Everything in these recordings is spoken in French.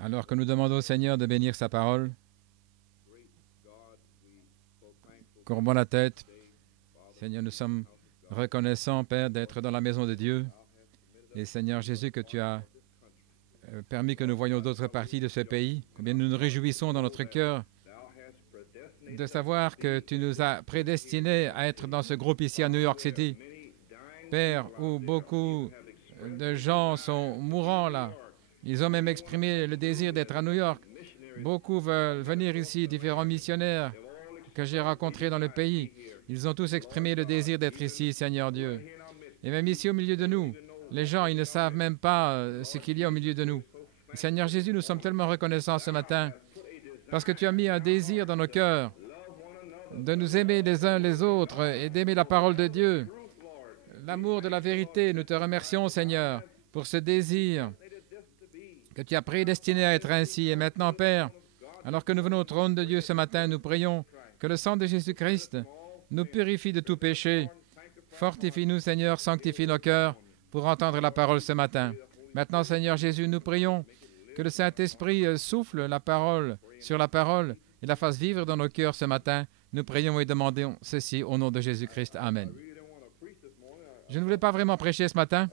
Alors que nous demandons au Seigneur de bénir sa parole, courbons la tête. Seigneur, nous sommes reconnaissants, Père, d'être dans la maison de Dieu. Et Seigneur Jésus, que tu as permis que nous voyions d'autres parties de ce pays. Combien nous nous réjouissons dans notre cœur de savoir que tu nous as prédestinés à être dans ce groupe ici à New York City. Père, où beaucoup de gens sont mourants là. Ils ont même exprimé le désir d'être à New York. Beaucoup veulent venir ici, différents missionnaires que j'ai rencontrés dans le pays. Ils ont tous exprimé le désir d'être ici, Seigneur Dieu. Et même ici au milieu de nous, les gens, ils ne savent même pas ce qu'il y a au milieu de nous. Seigneur Jésus, nous sommes tellement reconnaissants ce matin parce que tu as mis un désir dans nos cœurs de nous aimer les uns les autres et d'aimer la parole de Dieu, l'amour de la vérité. Nous te remercions, Seigneur, pour ce désir que tu as prédestiné à être ainsi. Et maintenant, Père, alors que nous venons au trône de Dieu ce matin, nous prions que le sang de Jésus-Christ nous purifie de tout péché. Fortifie-nous, Seigneur, sanctifie nos cœurs pour entendre la parole ce matin. Maintenant, Seigneur Jésus, nous prions que le Saint-Esprit souffle la parole sur la parole et la fasse vivre dans nos cœurs ce matin. Nous prions et demandons ceci au nom de Jésus-Christ. Amen. Je ne voulais pas vraiment prêcher ce matin.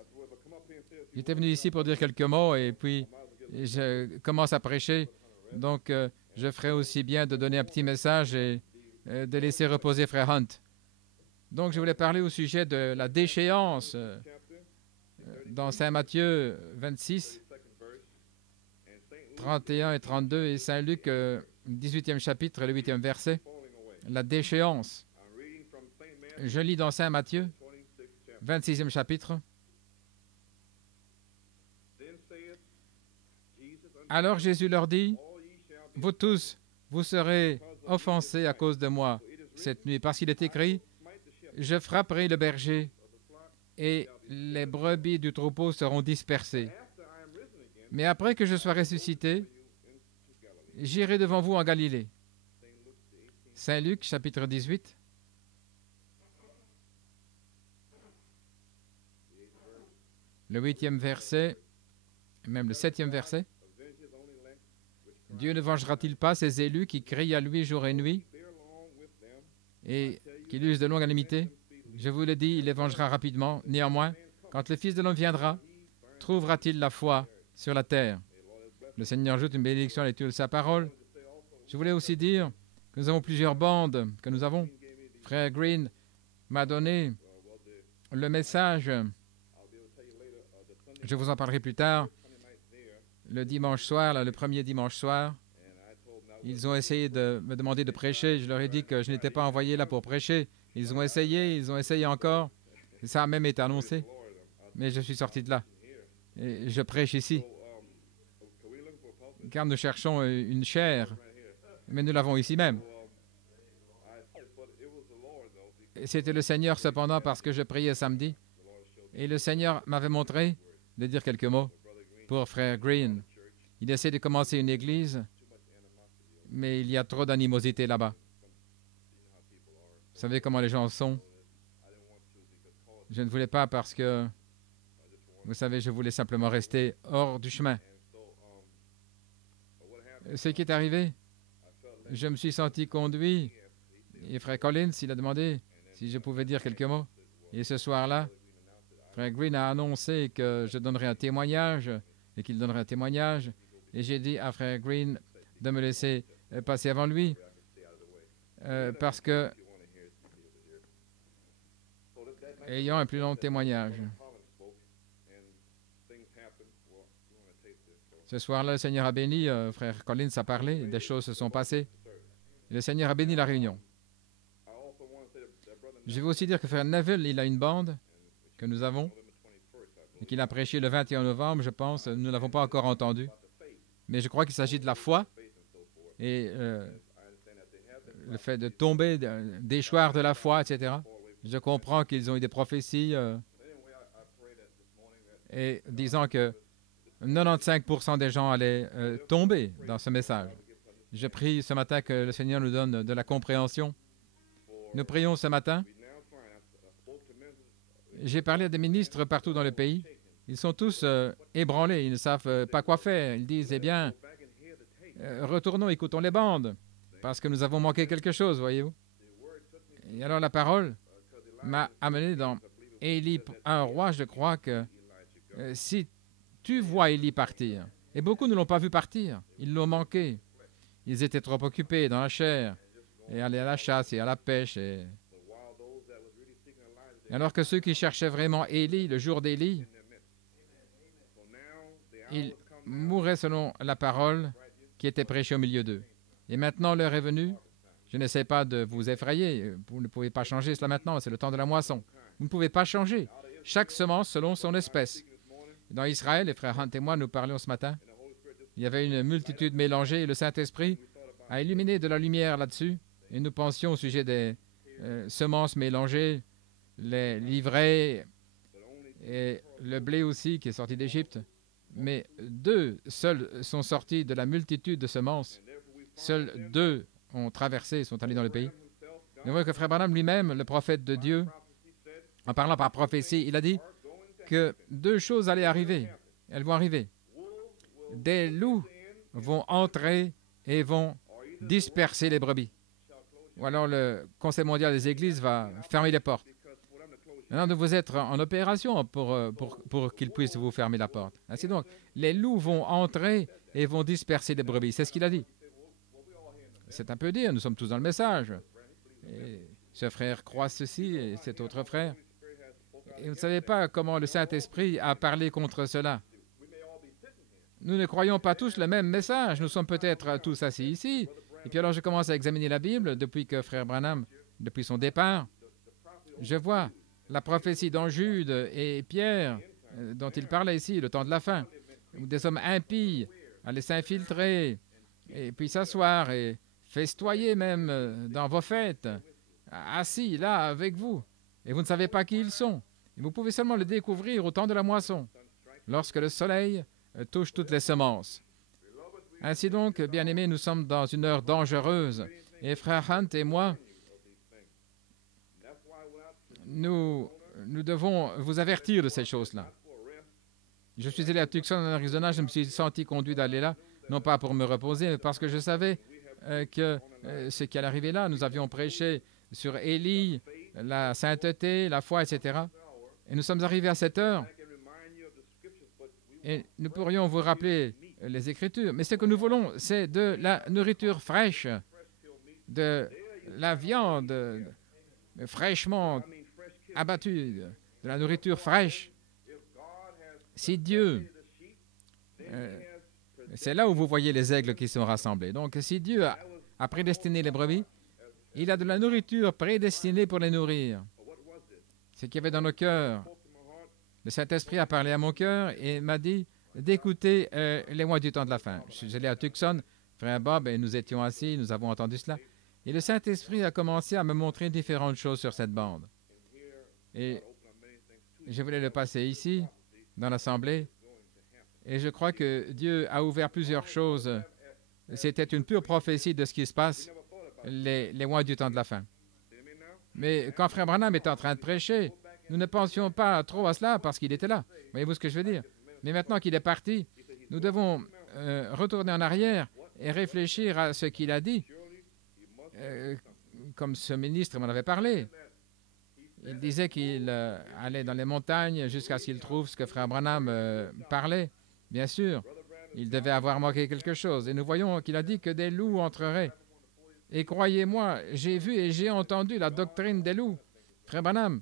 J'étais venu ici pour dire quelques mots et puis je commence à prêcher. Donc, je ferai aussi bien de donner un petit message et de laisser reposer Frère Hunt. Donc, je voulais parler au sujet de la déchéance dans Saint Matthieu 26, 31 et 32 et Saint Luc 18e chapitre, le 8e verset. La déchéance. Je lis dans Saint Matthieu 26e chapitre. Alors Jésus leur dit, « Vous tous, vous serez offensés à cause de moi cette nuit, parce qu'il est écrit, « Je frapperai le berger, et les brebis du troupeau seront dispersées. Mais après que je sois ressuscité, j'irai devant vous en Galilée. » Saint Luc, chapitre 18. Le 8e verset, même le 7e verset. Dieu ne vengera-t-il pas ses élus qui crient à lui jour et nuit et qui usent de longue inimité? Je vous le dis, il les vengera rapidement. Néanmoins, quand le Fils de l'homme viendra, trouvera-t-il la foi sur la terre? Le Seigneur ajoute une bénédiction à l'étude de sa parole. Je voulais aussi dire que nous avons plusieurs bandes que nous avons. Frère Green m'a donné le message. Je vous en parlerai plus tard. Le dimanche soir, là, le premier dimanche soir, ils ont essayé de me demander de prêcher. Je leur ai dit que je n'étais pas envoyé là pour prêcher. Ils ont essayé encore. Et ça a même été annoncé. Mais je suis sorti de là. Et je prêche ici. Car nous cherchons une chair. Mais nous l'avons ici même. C'était le Seigneur cependant parce que je priais samedi. Et le Seigneur m'avait montré de dire quelques mots pour Frère Green. Il essaie de commencer une église, mais il y a trop d'animosité là-bas. Vous savez comment les gens sont. Je ne voulais pas parce que, vous savez, je voulais simplement rester hors du chemin. Ce qui est arrivé, je me suis senti conduit, et Frère Collins, il a demandé si je pouvais dire quelques mots. Et ce soir-là, Frère Green a annoncé que je donnerais un témoignage et qu'il donnerait un témoignage. Et j'ai dit à Frère Green de me laisser passer avant lui parce que ayant un plus long témoignage. Ce soir-là, le Seigneur a béni, Frère Collins a parlé, des choses se sont passées. Et le Seigneur a béni la réunion. Je vais aussi dire que Frère Neville, il a une bande que nous avons et qu'il a prêché le 21 novembre, je pense. Nous ne l'avons pas encore entendu. Mais je crois qu'il s'agit de la foi et le fait de tomber, d'échoir de la foi, etc. Je comprends qu'ils ont eu des prophéties et disant que 95% des gens allaient tomber dans ce message. Je prie ce matin que le Seigneur nous donne de la compréhension. Nous prions ce matin. J'ai parlé à des ministres partout dans le pays. Ils sont tous ébranlés. Ils ne savent pas quoi faire. Ils disent, eh bien, retournons, écoutons les bandes, parce que nous avons manqué quelque chose, voyez-vous. Et alors la parole m'a amené dans Élie, un roi, je crois que si tu vois Élie partir, et beaucoup ne l'ont pas vu partir, ils l'ont manqué. Ils étaient trop occupés dans la chair, et allaient à la chasse et à la pêche. Alors que ceux qui cherchaient vraiment Élie, le jour d'Élie, ils mouraient selon la parole qui était prêchée au milieu d'eux. Et maintenant l'heure est venue. Je n'essaie pas de vous effrayer. Vous ne pouvez pas changer cela maintenant, c'est le temps de la moisson. Vous ne pouvez pas changer. Chaque semence selon son espèce. Dans Israël, les frères Hunt et moi, nous parlions ce matin. Il y avait une multitude mélangée et le Saint-Esprit a illuminé de la lumière là-dessus. Et nous pensions au sujet des semences mélangées, les livrets et le blé aussi qui est sorti d'Égypte. Mais 2 seuls sont sortis de la multitude de semences. Seuls 2 ont traversé, sont allés dans le pays. Nous voyons que Frère Branham lui-même, le prophète de Dieu, en parlant par prophétie, il a dit que 2 choses allaient arriver. Elles vont arriver. Des loups vont entrer et vont disperser les brebis. Ou alors le Conseil mondial des églises va fermer les portes. Maintenant, vous êtes en opération pour qu'ils puissent vous fermer la porte. Ainsi donc, les loups vont entrer et vont disperser les brebis. C'est ce qu'il a dit. C'est un peu dire, nous sommes tous dans le message. Et ce frère croit ceci et cet autre frère. Et vous ne savez pas comment le Saint-Esprit a parlé contre cela. Nous ne croyons pas tous le même message. Nous sommes peut-être tous assis ici. Et puis alors, je commence à examiner la Bible depuis que Frère Branham, depuis son départ. Je vois la prophétie dans Jude et Pierre, dont il parlait ici, le temps de la fin, où des hommes impies allaient s'infiltrer et puis s'asseoir et festoyer même dans vos fêtes, assis là avec vous. Et vous ne savez pas qui ils sont. Et vous pouvez seulement le découvrir au temps de la moisson, lorsque le soleil touche toutes les semences. Ainsi donc, bien-aimés, nous sommes dans une heure dangereuse. Et Frère Hunt et moi, nous devons vous avertir de ces choses-là. Je suis allé à Tucson, en Arizona, je me suis senti conduit d'aller là, non pas pour me reposer, mais parce que je savais que ce qui allait arriver là, nous avions prêché sur Élie, la sainteté, la foi, etc. Et nous sommes arrivés à cette heure, et nous pourrions vous rappeler les Écritures, mais ce que nous voulons, c'est de la nourriture fraîche, de la viande fraîchement abattue, de la nourriture fraîche. Si Dieu, c'est là où vous voyez les aigles qui sont rassemblés. Donc, si Dieu a prédestiné les brebis, il a de la nourriture prédestinée pour les nourrir. Ce qu'il y avait dans nos cœurs. Le Saint-Esprit a parlé à mon cœur et m'a dit d'écouter les mois du temps de la fin. Je suis allé à Tucson, Frère Bob, et nous étions assis, nous avons entendu cela. Et le Saint-Esprit a commencé à me montrer différentes choses sur cette bande. Et je voulais le passer ici, dans l'Assemblée, et je crois que Dieu a ouvert plusieurs choses. C'était une pure prophétie de ce qui se passe les mois du temps de la fin. Mais quand Frère Branham était en train de prêcher, nous ne pensions pas trop à cela parce qu'il était là. Voyez-vous ce que je veux dire? Mais maintenant qu'il est parti, nous devons retourner en arrière et réfléchir à ce qu'il a dit. Comme ce ministre m'en avait parlé. Il disait qu'il allait dans les montagnes jusqu'à ce qu'il trouve ce que Frère Branham parlait. Bien sûr, il devait avoir manqué quelque chose. Et nous voyons qu'il a dit que des loups entreraient. Et croyez-moi, j'ai vu et j'ai entendu la doctrine des loups. Frère Branham,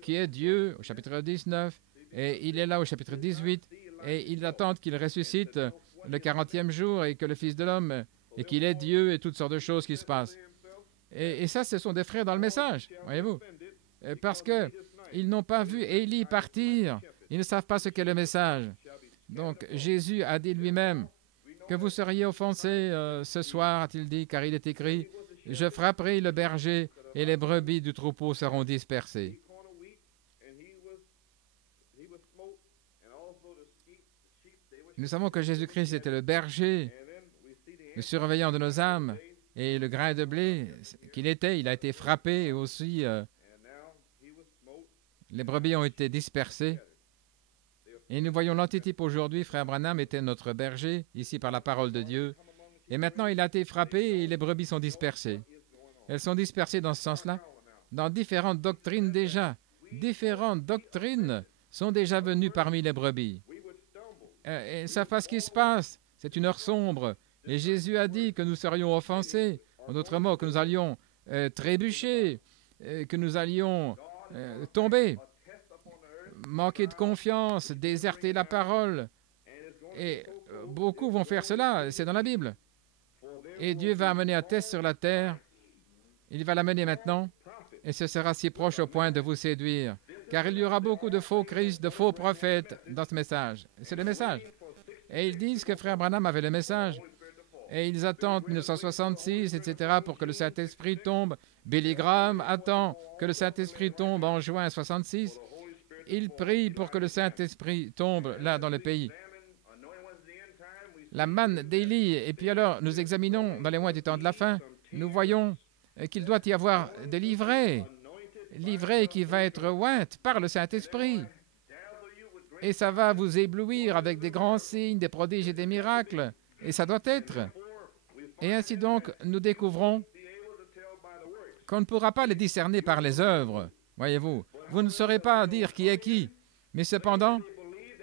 qui est Dieu, au chapitre 19, et il est là au chapitre 18, et il attend qu'il ressuscite le 40e jour et que le Fils de l'homme, et qu'il est Dieu et toutes sortes de choses qui se passent. Et ça, ce sont des frères dans le message, voyez-vous. Parce qu'ils n'ont pas vu Élie partir. Ils ne savent pas ce qu'est le message. Donc, Jésus a dit lui-même que vous seriez offensés ce soir, a-t-il dit, car il est écrit, « Je frapperai le berger et les brebis du troupeau seront dispersées. » Nous savons que Jésus-Christ était le berger, le surveillant de nos âmes, et le grain de blé qu'il était, il a été frappé, et aussi les brebis ont été dispersées. Et nous voyons l'antitype aujourd'hui. Frère Branham était notre berger, ici par la parole de Dieu, Et maintenant, il a été frappé et les brebis sont dispersées. Elles sont dispersées dans ce sens-là, dans différentes doctrines déjà. Différentes doctrines sont déjà venues parmi les brebis. Elles ne savent pas ce qui se passe. C'est une heure sombre. Et Jésus a dit que nous serions offensés. En d'autres mots, que nous allions trébucher, que nous allions tomber, manquer de confiance, déserter la parole. Et beaucoup vont faire cela, c'est dans la Bible. Et Dieu va amener un test sur la terre. Il va l'amener maintenant. Et ce sera si proche au point de vous séduire. Car il y aura beaucoup de faux Christ, de faux prophètes dans ce message. C'est le message. Et ils disent que Frère Branham avait le message. Et ils attendent 1966, etc., pour que le Saint-Esprit tombe. Billy Graham attend que le Saint-Esprit tombe en juin 66. Il prie pour que le Saint-Esprit tombe là dans le pays. La manne d'Élie. Et puis alors, nous examinons dans les mois du temps de la fin, nous voyons qu'il doit y avoir des livrets qui va être ointes par le Saint-Esprit. Et ça va vous éblouir avec des grands signes, des prodiges et des miracles. Et ça doit être. Et ainsi donc, nous découvrons qu'on ne pourra pas les discerner par les œuvres. Voyez-vous, vous ne saurez pas dire qui est qui. Mais cependant,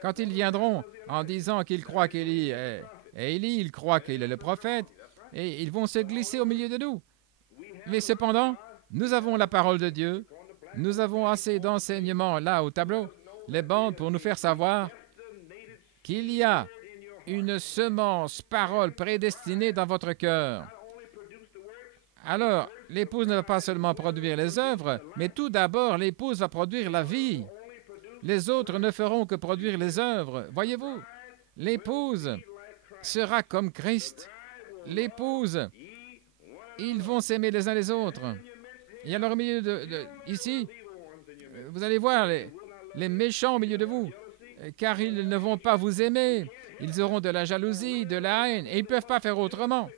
quand ils viendront en disant qu'ils croient qu'Élie est Élie, ils croient qu'il est le prophète, et ils vont se glisser au milieu de nous. Mais cependant, nous avons la parole de Dieu, nous avons assez d'enseignements là au tableau, les bandes pour nous faire savoir qu'il y a une semence parole prédestinée dans votre cœur. Alors, l'épouse ne va pas seulement produire les œuvres, mais tout d'abord, l'épouse va produire la vie. Les autres ne feront que produire les œuvres. Voyez-vous, l'épouse sera comme Christ. L'épouse, ils vont s'aimer les uns les autres. Et alors, au milieu ici, vous allez voir les méchants au milieu de vous, car ils ne vont pas vous aimer. Ils auront de la jalousie, de la haine, et ils ne peuvent pas faire autrement.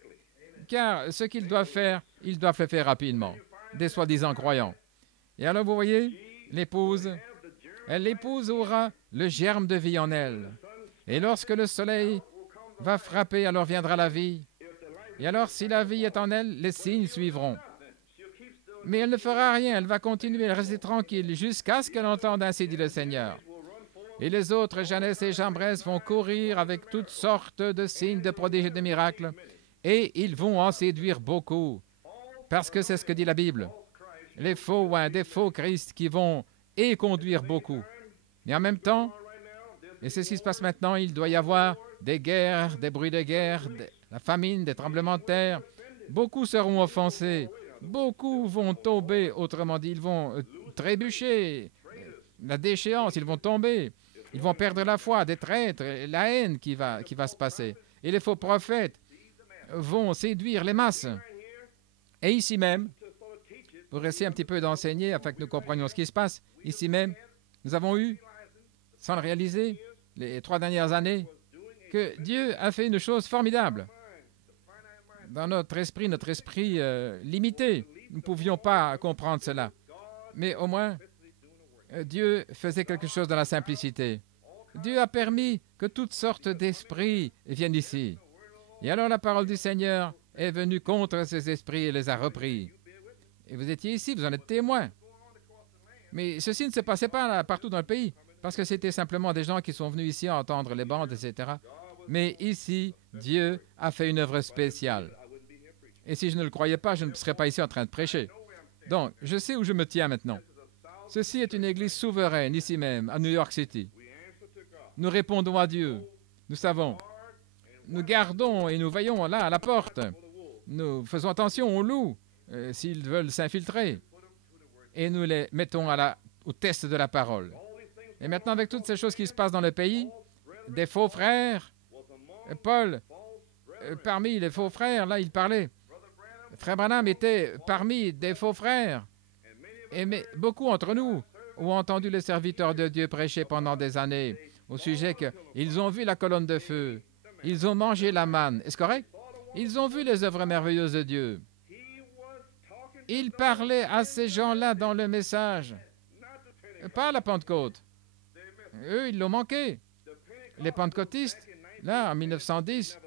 Car ce qu'ils doivent faire, ils doivent le faire rapidement, des soi-disant croyants. Et alors, vous voyez, l'épouse aura le germe de vie en elle. Et lorsque le soleil va frapper, alors viendra la vie. Et alors, si la vie est en elle, les signes suivront. Mais elle ne fera rien, elle va continuer, elle rester tranquille, jusqu'à ce qu'elle entende ainsi dit le Seigneur. Et les autres, Jeannès et Jambres, vont courir avec toutes sortes de signes, de prodiges et de miracles, et ils vont en séduire beaucoup, parce que c'est ce que dit la Bible. Les faux oins, des faux Christ qui vont et conduire beaucoup. Et en même temps, et c'est ce qui se passe maintenant, il doit y avoir des guerres, des bruits de guerre, la famine, des tremblements de terre. Beaucoup seront offensés, beaucoup vont tomber, autrement dit, ils vont trébucher, la déchéance, ils vont tomber, ils vont perdre la foi, des traîtres, la haine qui va se passer. Et les faux prophètes vont séduire les masses. Et ici même, pour essayer un petit peu d'enseigner afin que nous comprenions ce qui se passe, ici même, nous avons eu, sans le réaliser, les 3 dernières années, que Dieu a fait une chose formidable. Dans notre esprit limité, nous ne pouvions pas comprendre cela. Mais au moins, Dieu faisait quelque chose dans la simplicité. Dieu a permis que toutes sortes d'esprits viennent ici. Et alors la parole du Seigneur est venue contre ces esprits et les a repris. Et vous étiez ici, vous en êtes témoins. Mais ceci ne se passait pas là, partout dans le pays, parce que c'était simplement des gens qui sont venus ici entendre les bandes, etc. Mais ici, Dieu a fait une œuvre spéciale. Et si je ne le croyais pas, je ne serais pas ici en train de prêcher. Donc, je sais où je me tiens maintenant. Ceci est une église souveraine, ici même, à New York City. Nous répondons à Dieu. Nous savons. Nous gardons et nous veillons là, à la porte. Nous faisons attention aux loups, s'ils veulent s'infiltrer. Et nous les mettons au test de la parole. Et maintenant, avec toutes ces choses qui se passent dans le pays, des faux frères, Paul, parmi les faux frères, là, il parlait. Frère Branham était parmi des faux frères. Et mais beaucoup d'entre nous ont entendu les serviteurs de Dieu prêcher pendant des années au sujet qu'ils ont vu la colonne de feu, ils ont mangé la manne. Est-ce correct? Ils ont vu les œuvres merveilleuses de Dieu. Il parlait à ces gens-là dans le message, pas à la Pentecôte. Eux, ils l'ont manqué. Les pentecôtistes, là, en 1910,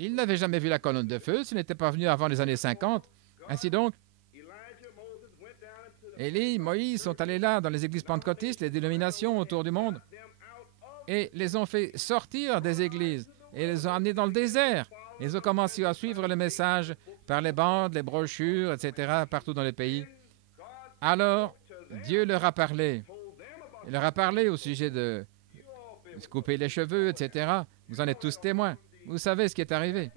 il n'avait jamais vu la colonne de feu, ce n'était pas venu avant les années 50. Ainsi donc, Élie, Moïse sont allés là dans les églises pentecôtistes, les dénominations autour du monde, et les ont fait sortir des églises et les ont amenés dans le désert. Ils ont commencé à suivre le message par les bandes, les brochures, etc., partout dans le pays. Alors, Dieu leur a parlé. Il leur a parlé au sujet de se couper les cheveux, etc. Vous en êtes tous témoins. Vous savez ce qui est arrivé.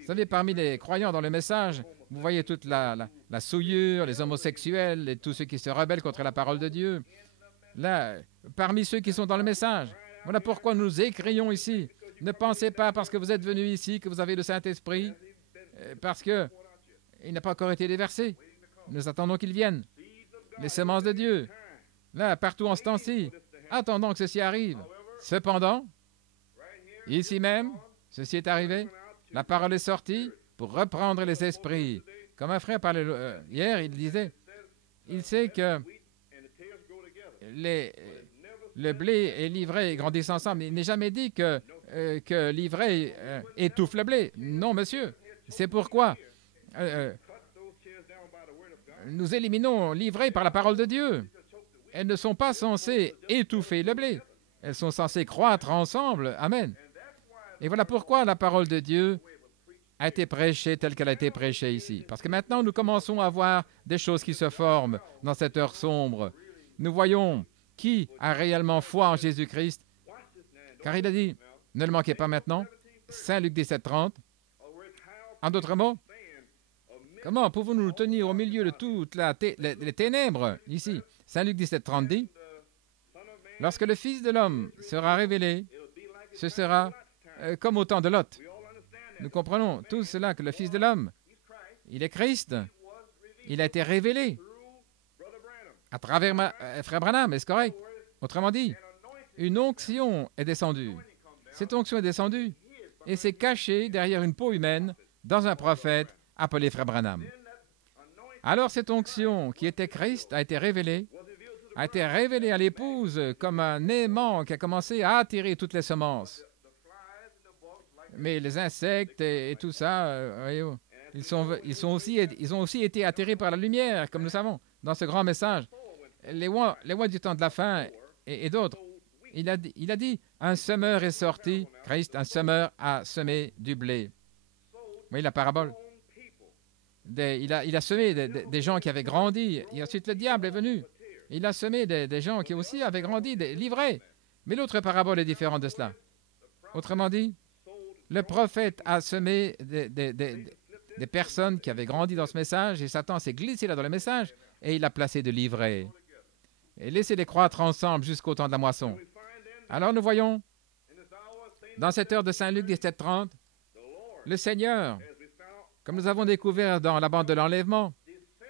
Vous savez, parmi les croyants dans le message, vous voyez toute la souillure, les homosexuels et tous ceux qui se rebellent contre la parole de Dieu. Là, parmi ceux qui sont dans le message, voilà pourquoi nous écrions ici. Ne pensez pas parce que vous êtes venus ici que vous avez le Saint-Esprit, parce qu'il n'a pas encore été déversé. Nous attendons qu'il vienne. Les semences de Dieu, là, partout en ce temps-ci, attendons que ceci arrive. Cependant, ici même, ceci est arrivé. La parole est sortie pour reprendre les esprits. Comme un frère parlait hier, il disait, il sait que le blé et l'ivraie grandissent ensemble. Il n'est jamais dit que l'ivraie étouffe le blé. Non, monsieur. C'est pourquoi nous éliminons l'ivraie par la parole de Dieu. Elles ne sont pas censées étouffer le blé. Elles sont censées croître ensemble. Amen. Et voilà pourquoi la parole de Dieu a été prêchée telle qu'elle a été prêchée ici. Parce que maintenant, nous commençons à voir des choses qui se forment dans cette heure sombre. Nous voyons qui a réellement foi en Jésus-Christ. Car il a dit, ne le manquez pas maintenant, Saint Luc 17, 30. En d'autres mots, comment pouvons-nous nous tenir au milieu de toutes les ténèbres ici? Saint Luc 17, 30 dit, lorsque le Fils de l'homme sera révélé, ce sera comme au temps de Lot. Nous comprenons tout cela que le Fils de l'homme, il est Christ. Il a été révélé à travers Frère Branham, est-ce correct? Autrement dit, une onction est descendue. Cette onction est descendue et s'est cachée derrière une peau humaine dans un prophète appelé Frère Branham. Alors cette onction qui était Christ a été révélée à l'épouse comme un aimant qui a commencé à attirer toutes les semences. Mais les insectes et tout ça, ils ont aussi été attirés par la lumière, comme nous savons, dans ce grand message. Les rois du temps de la fin et d'autres, il a dit, un semeur est sorti, Christ, un semeur a semé du blé. Vous voyez la parabole? Il a semé des gens qui avaient grandi, et ensuite le diable est venu. Il a semé des gens qui aussi avaient grandi, des livrés. Mais l'autre parabole est différente de cela. Autrement dit, le prophète a semé des personnes qui avaient grandi dans ce message, et Satan s'est glissé là dans le message, et il a placé de livrés. Et laissez-les croître ensemble jusqu'au temps de la moisson. Alors nous voyons, dans cette heure de Saint Luc 17:30, le Seigneur, comme nous avons découvert dans la bande de l'enlèvement,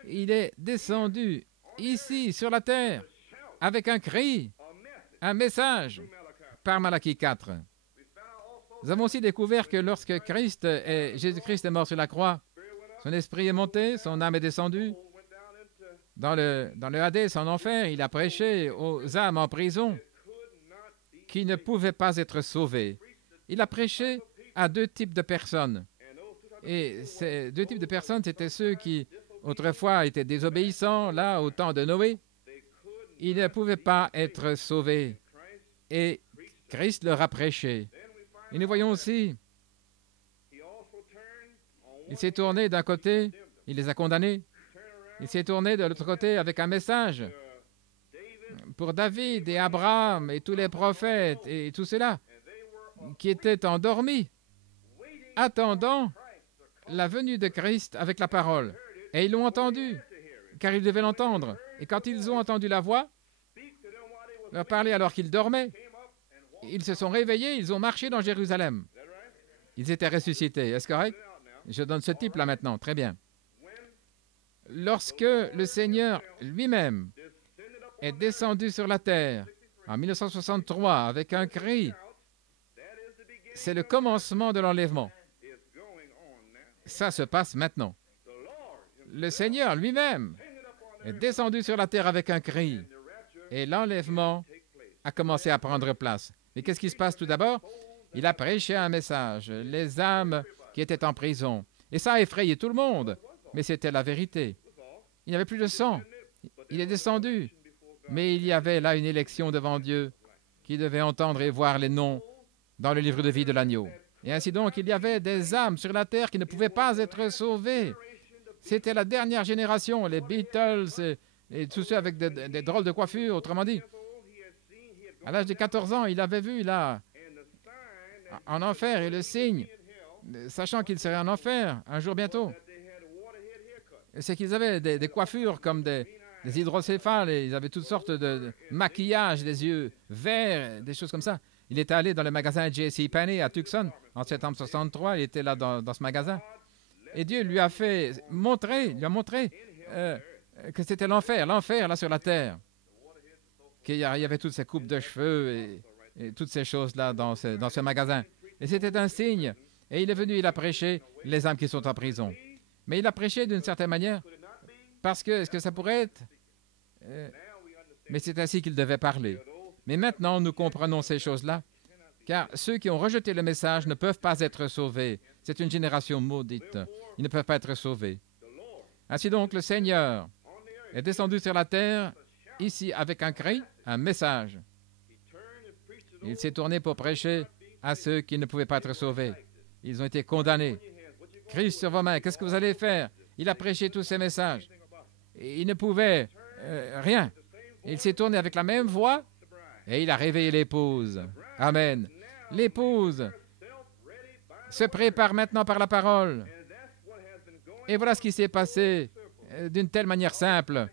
il est descendu ici, sur la terre, avec un cri, un message, par Malachie 4. Nous avons aussi découvert que lorsque Jésus-Christ est mort sur la croix, son esprit est monté, son âme est descendue. Dans le Hadès, en enfer, il a prêché aux âmes en prison qui ne pouvaient pas être sauvées. Il a prêché à deux types de personnes. Et ces deux types de personnes, c'était ceux qui, autrefois, étaient désobéissants, là, au temps de Noé. Ils ne pouvaient pas être sauvés. Et Christ leur a prêché. Et nous voyons aussi, il s'est tourné d'un côté, il les a condamnés. Il s'est tourné de l'autre côté avec un message pour David et Abraham et tous les prophètes et tout cela qui étaient endormis, attendant la venue de Christ avec la parole. Et ils l'ont entendu, car ils devaient l'entendre. Et quand ils ont entendu la voix, leur parler alors qu'ils dormaient, ils se sont réveillés, ils ont marché dans Jérusalem. Ils étaient ressuscités. Est-ce correct? Je donne ce type là maintenant. Très bien. Lorsque le Seigneur lui-même est descendu sur la terre en 1963 avec un cri, c'est le commencement de l'enlèvement. Ça se passe maintenant. Le Seigneur lui-même est descendu sur la terre avec un cri et l'enlèvement a commencé à prendre place. Mais qu'est-ce qui se passe tout d'abord? Il a prêché un message. Les âmes qui était en prison. Et ça a effrayé tout le monde, mais c'était la vérité. Il n'y avait plus de sang. Il est descendu. Mais il y avait là une élection devant Dieu qui devait entendre et voir les noms dans le livre de vie de l'agneau. Et ainsi donc, il y avait des âmes sur la terre qui ne pouvaient pas être sauvées. C'était la dernière génération, les Beatles et tous ceux avec des drôles de coiffures, autrement dit. À l'âge de 14 ans, il avait vu là, en enfer, et le signe, sachant qu'il serait en enfer un jour bientôt, c'est qu'ils avaient des coiffures comme des hydrocéphales, et ils avaient toutes sortes de maquillage, des yeux verts, des choses comme ça. Il était allé dans le magasin JCPenney à Tucson en septembre 63. Il était là dans ce magasin. Et Dieu lui a montré que c'était l'enfer là sur la terre. Qu'il y avait toutes ces coupes de cheveux et toutes ces choses-là dans ce magasin. Et c'était un signe. Et il est venu, il a prêché les âmes qui sont en prison. Mais il a prêché d'une certaine manière parce que, est-ce que ça pourrait être? Mais c'est ainsi qu'il devait parler. Mais maintenant, nous comprenons ces choses-là, car ceux qui ont rejeté le message ne peuvent pas être sauvés. C'est une génération maudite. Ils ne peuvent pas être sauvés. Ainsi donc, le Seigneur est descendu sur la terre, ici, avec un cri, un message. Il s'est tourné pour prêcher à ceux qui ne pouvaient pas être sauvés. Ils ont été condamnés. Christ sur vos mains, qu'est-ce que vous allez faire? Il a prêché tous ces messages. Et il ne pouvait rien. Il s'est tourné avec la même voix et il a réveillé l'épouse. Amen. L'épouse se prépare maintenant par la parole. Et voilà ce qui s'est passé d'une telle manière simple.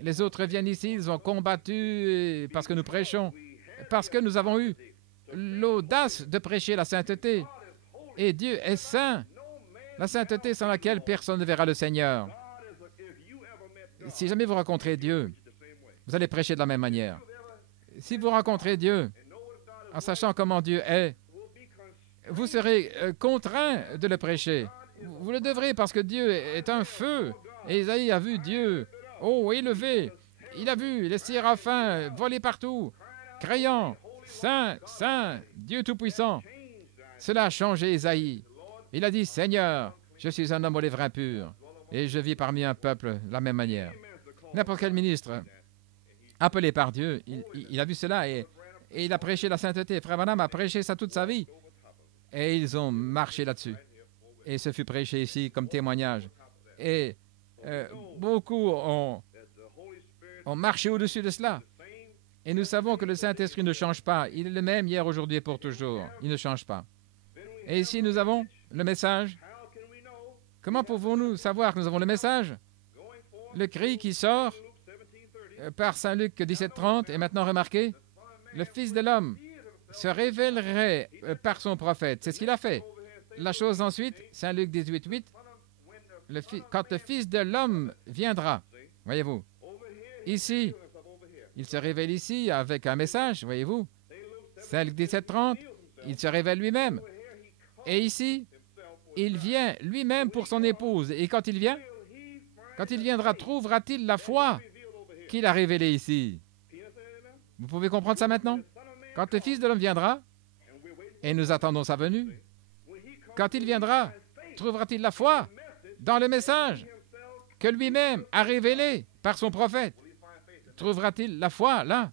Les autres viennent ici, ils ont combattu parce que nous prêchons, parce que nous avons eu l'audace de prêcher la sainteté. Et Dieu est saint. La sainteté sans laquelle personne ne verra le Seigneur. Si jamais vous rencontrez Dieu, vous allez prêcher de la même manière. Si vous rencontrez Dieu, en sachant comment Dieu est, vous serez contraint de le prêcher. Vous le devrez parce que Dieu est un feu. Et Isaïe a vu Dieu, haut élevé. Il a vu les séraphins voler partout, criant, Saint, Saint, Dieu Tout-Puissant. Cela a changé Isaïe. Il a dit, Seigneur, je suis un homme aux lèvres impures et je vis parmi un peuple de la même manière. N'importe quel ministre appelé par Dieu, il a vu cela et il a prêché la sainteté. Frère Branham a prêché ça toute sa vie et ils ont marché là-dessus. Et ce fut prêché ici comme témoignage. Et beaucoup ont marché au-dessus de cela. Et nous savons que le Saint-Esprit ne change pas. Il est le même hier, aujourd'hui et pour toujours. Il ne change pas. Et ici, nous avons le message. Comment pouvons-nous savoir que nous avons le message? Le cri qui sort par Saint Luc 17:30 est maintenant remarqué. Le Fils de l'homme se révélerait par son prophète. C'est ce qu'il a fait. La chose ensuite, Saint Luc 18:8, quand le Fils de l'homme viendra, voyez-vous, ici, il se révèle ici avec un message, voyez-vous. Saint Luc 17:30, il se révèle lui-même. Et ici, il vient lui-même pour son épouse. Et quand il viendra, trouvera-t-il la foi qu'il a révélée ici? Vous pouvez comprendre ça maintenant? Quand le Fils de l'homme viendra, et nous attendons sa venue, quand il viendra, trouvera-t-il la foi dans le message que lui-même a révélé par son prophète? Trouvera-t-il la foi là?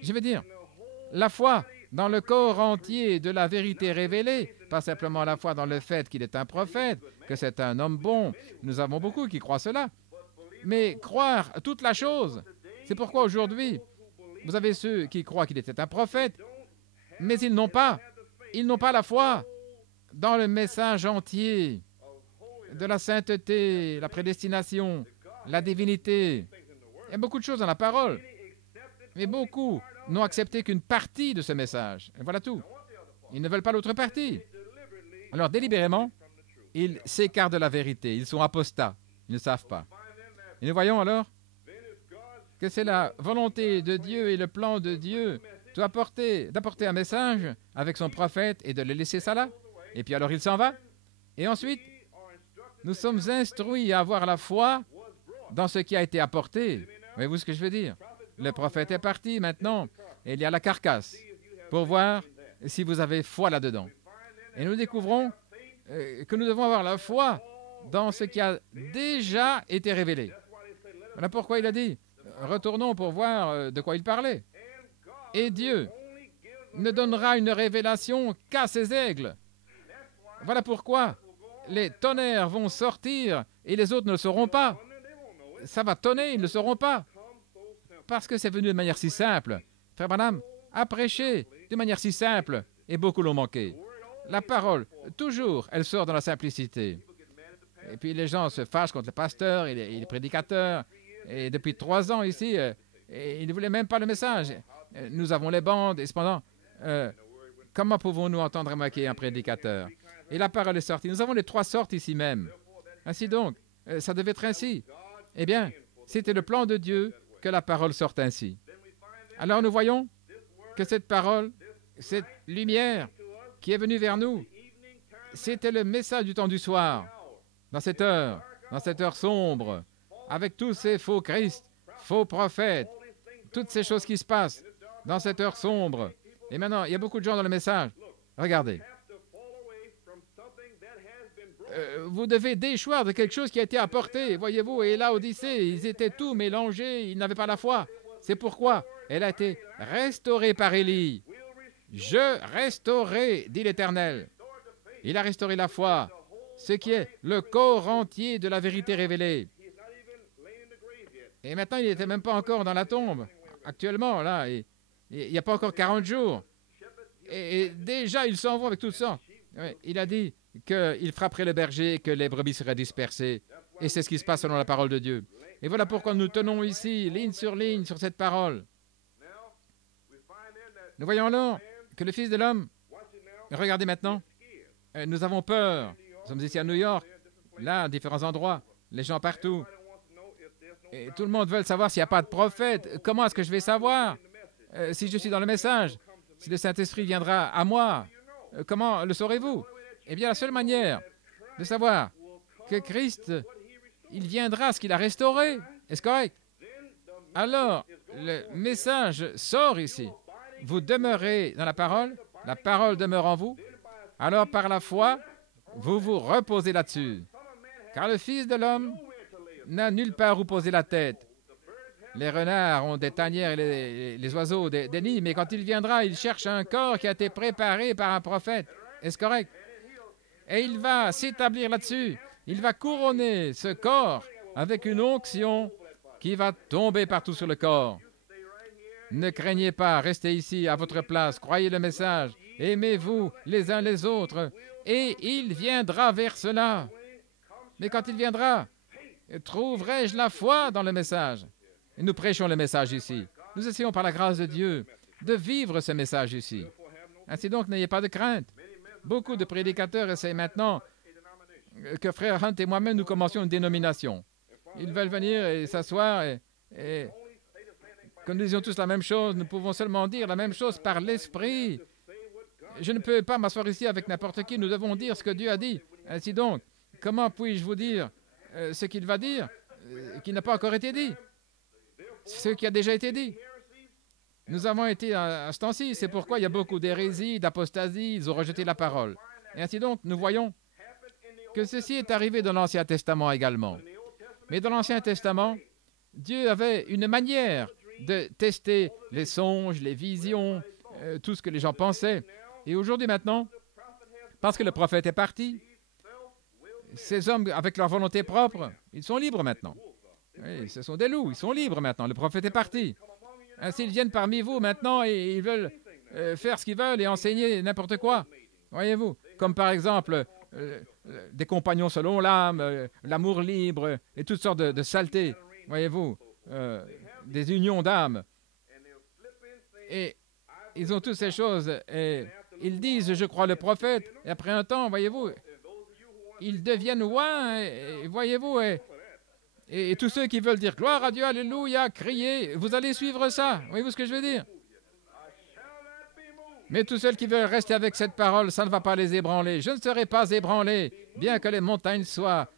Je veux dire, la foi dans le corps entier de la vérité révélée, pas simplement la foi dans le fait qu'il est un prophète, que c'est un homme bon. Nous avons beaucoup qui croient cela. Mais croire toute la chose, c'est pourquoi aujourd'hui, vous avez ceux qui croient qu'il était un prophète, mais ils n'ont pas la foi dans le message entier de la sainteté, la prédestination, la divinité. Il y a beaucoup de choses dans la parole, mais beaucoup n'ont accepté qu'une partie de ce message. Et voilà tout. Ils ne veulent pas l'autre partie. Alors, délibérément, ils s'écartent de la vérité. Ils sont apostats. Ils ne savent pas. Et nous voyons alors que c'est la volonté de Dieu et le plan de Dieu d'apporter un message avec son prophète et de le laisser ça là. Et puis alors, il s'en va. Et ensuite, nous sommes instruits à avoir la foi dans ce qui a été apporté. Voyez-vous ce que je veux dire? Le prophète est parti maintenant, et il y a la carcasse pour voir si vous avez foi là-dedans. Et nous découvrons que nous devons avoir la foi dans ce qui a déjà été révélé. Voilà pourquoi il a dit, retournons pour voir de quoi il parlait. Et Dieu ne donnera une révélation qu'à ses aigles. Voilà pourquoi les tonnerres vont sortir et les autres ne le sauront pas. Ça va tonner, ils ne le sauront pas. Parce que c'est venu de manière si simple. Frère Branham a prêché de manière si simple et beaucoup l'ont manqué. La parole, toujours, elle sort dans la simplicité. Et puis les gens se fâchent contre le pasteur et les prédicateurs. Et depuis 3 ans ici, ils ne voulaient même pas le message. Nous avons les bandes et cependant, comment pouvons-nous entendre un prédicateur? Et la parole est sortie. Nous avons les 3 sortes ici même. Ainsi donc, ça devait être ainsi. Eh bien, c'était le plan de Dieu que la parole sorte ainsi. Alors nous voyons que cette parole, cette lumière qui est venue vers nous, c'était le message du temps du soir, dans cette heure sombre, avec tous ces faux Christ, faux prophètes, toutes ces choses qui se passent dans cette heure sombre. Et maintenant, il y a beaucoup de gens dans le message. Regardez. Vous devez déchoir de quelque chose qui a été apporté, voyez-vous, et là, Odyssée, ils étaient tous mélangés, ils n'avaient pas la foi. C'est pourquoi elle a été restaurée par Élie. Je restaurerai, dit l'Éternel. Il a restauré la foi, ce qui est le corps entier de la vérité révélée. Et maintenant, il n'était même pas encore dans la tombe. Actuellement, là, il n'y a pas encore 40 jours. Et déjà, ils s'en vont avec tout ça. Il a dit qu'il frapperait le berger, que les brebis seraient dispersées. Et c'est ce qui se passe selon la parole de Dieu. Et voilà pourquoi nous tenons ici, ligne, sur cette parole. Nous voyons alors que le Fils de l'homme, regardez maintenant, nous avons peur. Nous sommes ici à New York, là, à différents endroits, les gens partout. Et tout le monde veut savoir s'il n'y a pas de prophète. Comment est-ce que je vais savoir si je suis dans le message? Si le Saint-Esprit viendra à moi, comment le saurez-vous? Eh bien, la seule manière de savoir que Christ, il viendra, ce qu'il a restauré. Est-ce correct? Alors, le message sort ici. Vous demeurez dans la parole demeure en vous. Alors, par la foi, vous vous reposez là-dessus. Car le Fils de l'homme n'a nulle part où poser la tête. Les renards ont des tanières et les oiseaux des nids, mais quand il viendra, il cherche un corps qui a été préparé par un prophète. Est-ce correct? Et il va s'établir là-dessus. Il va couronner ce corps avec une onction qui va tomber partout sur le corps. Ne craignez pas, restez ici à votre place, croyez le message, aimez-vous les uns les autres, et il viendra vers cela. Mais quand il viendra, trouverai-je la foi dans le message? Et nous prêchons le message ici. Nous essayons par la grâce de Dieu de vivre ce message ici. Ainsi donc, n'ayez pas de crainte. Beaucoup de prédicateurs essayent maintenant que Frère Hunt et moi-même nous commencions une dénomination. Ils veulent venir et s'asseoir et que nous disions tous la même chose. Nous pouvons seulement dire la même chose par l'Esprit. Je ne peux pas m'asseoir ici avec n'importe qui. Nous devons dire ce que Dieu a dit. Ainsi donc, comment puis-je vous dire ce qu'il va dire qui n'a pas encore été dit? Ce qui a déjà été dit. Nous avons été à ce temps-ci. C'est pourquoi il y a beaucoup d'hérésies, d'apostasies. Ils ont rejeté la parole. Et ainsi donc, nous voyons que ceci est arrivé dans l'Ancien Testament également. Mais dans l'Ancien Testament, Dieu avait une manière de tester les songes, les visions, tout ce que les gens pensaient. Et aujourd'hui maintenant, parce que le prophète est parti, ces hommes, avec leur volonté propre, ils sont libres maintenant. Oui, ce sont des loups, ils sont libres maintenant. Le prophète est parti. Ainsi, ils viennent parmi vous maintenant et ils veulent faire ce qu'ils veulent et enseigner n'importe quoi. Voyez-vous, comme par exemple des compagnons selon l'âme, l'amour libre et toutes sortes de saletés. Voyez-vous, des unions d'âme. Et ils ont toutes ces choses. Et ils disent, je crois le prophète. Et après un temps, voyez-vous, ils deviennent ouins. Et voyez-vous, et tous ceux qui veulent dire gloire à Dieu, alléluia, crier, vous allez suivre ça. Voyez-vous ce que je veux dire? Mais tous ceux qui veulent rester avec cette parole, ça ne va pas les ébranler. Je ne serai pas ébranlé, bien que les montagnes soient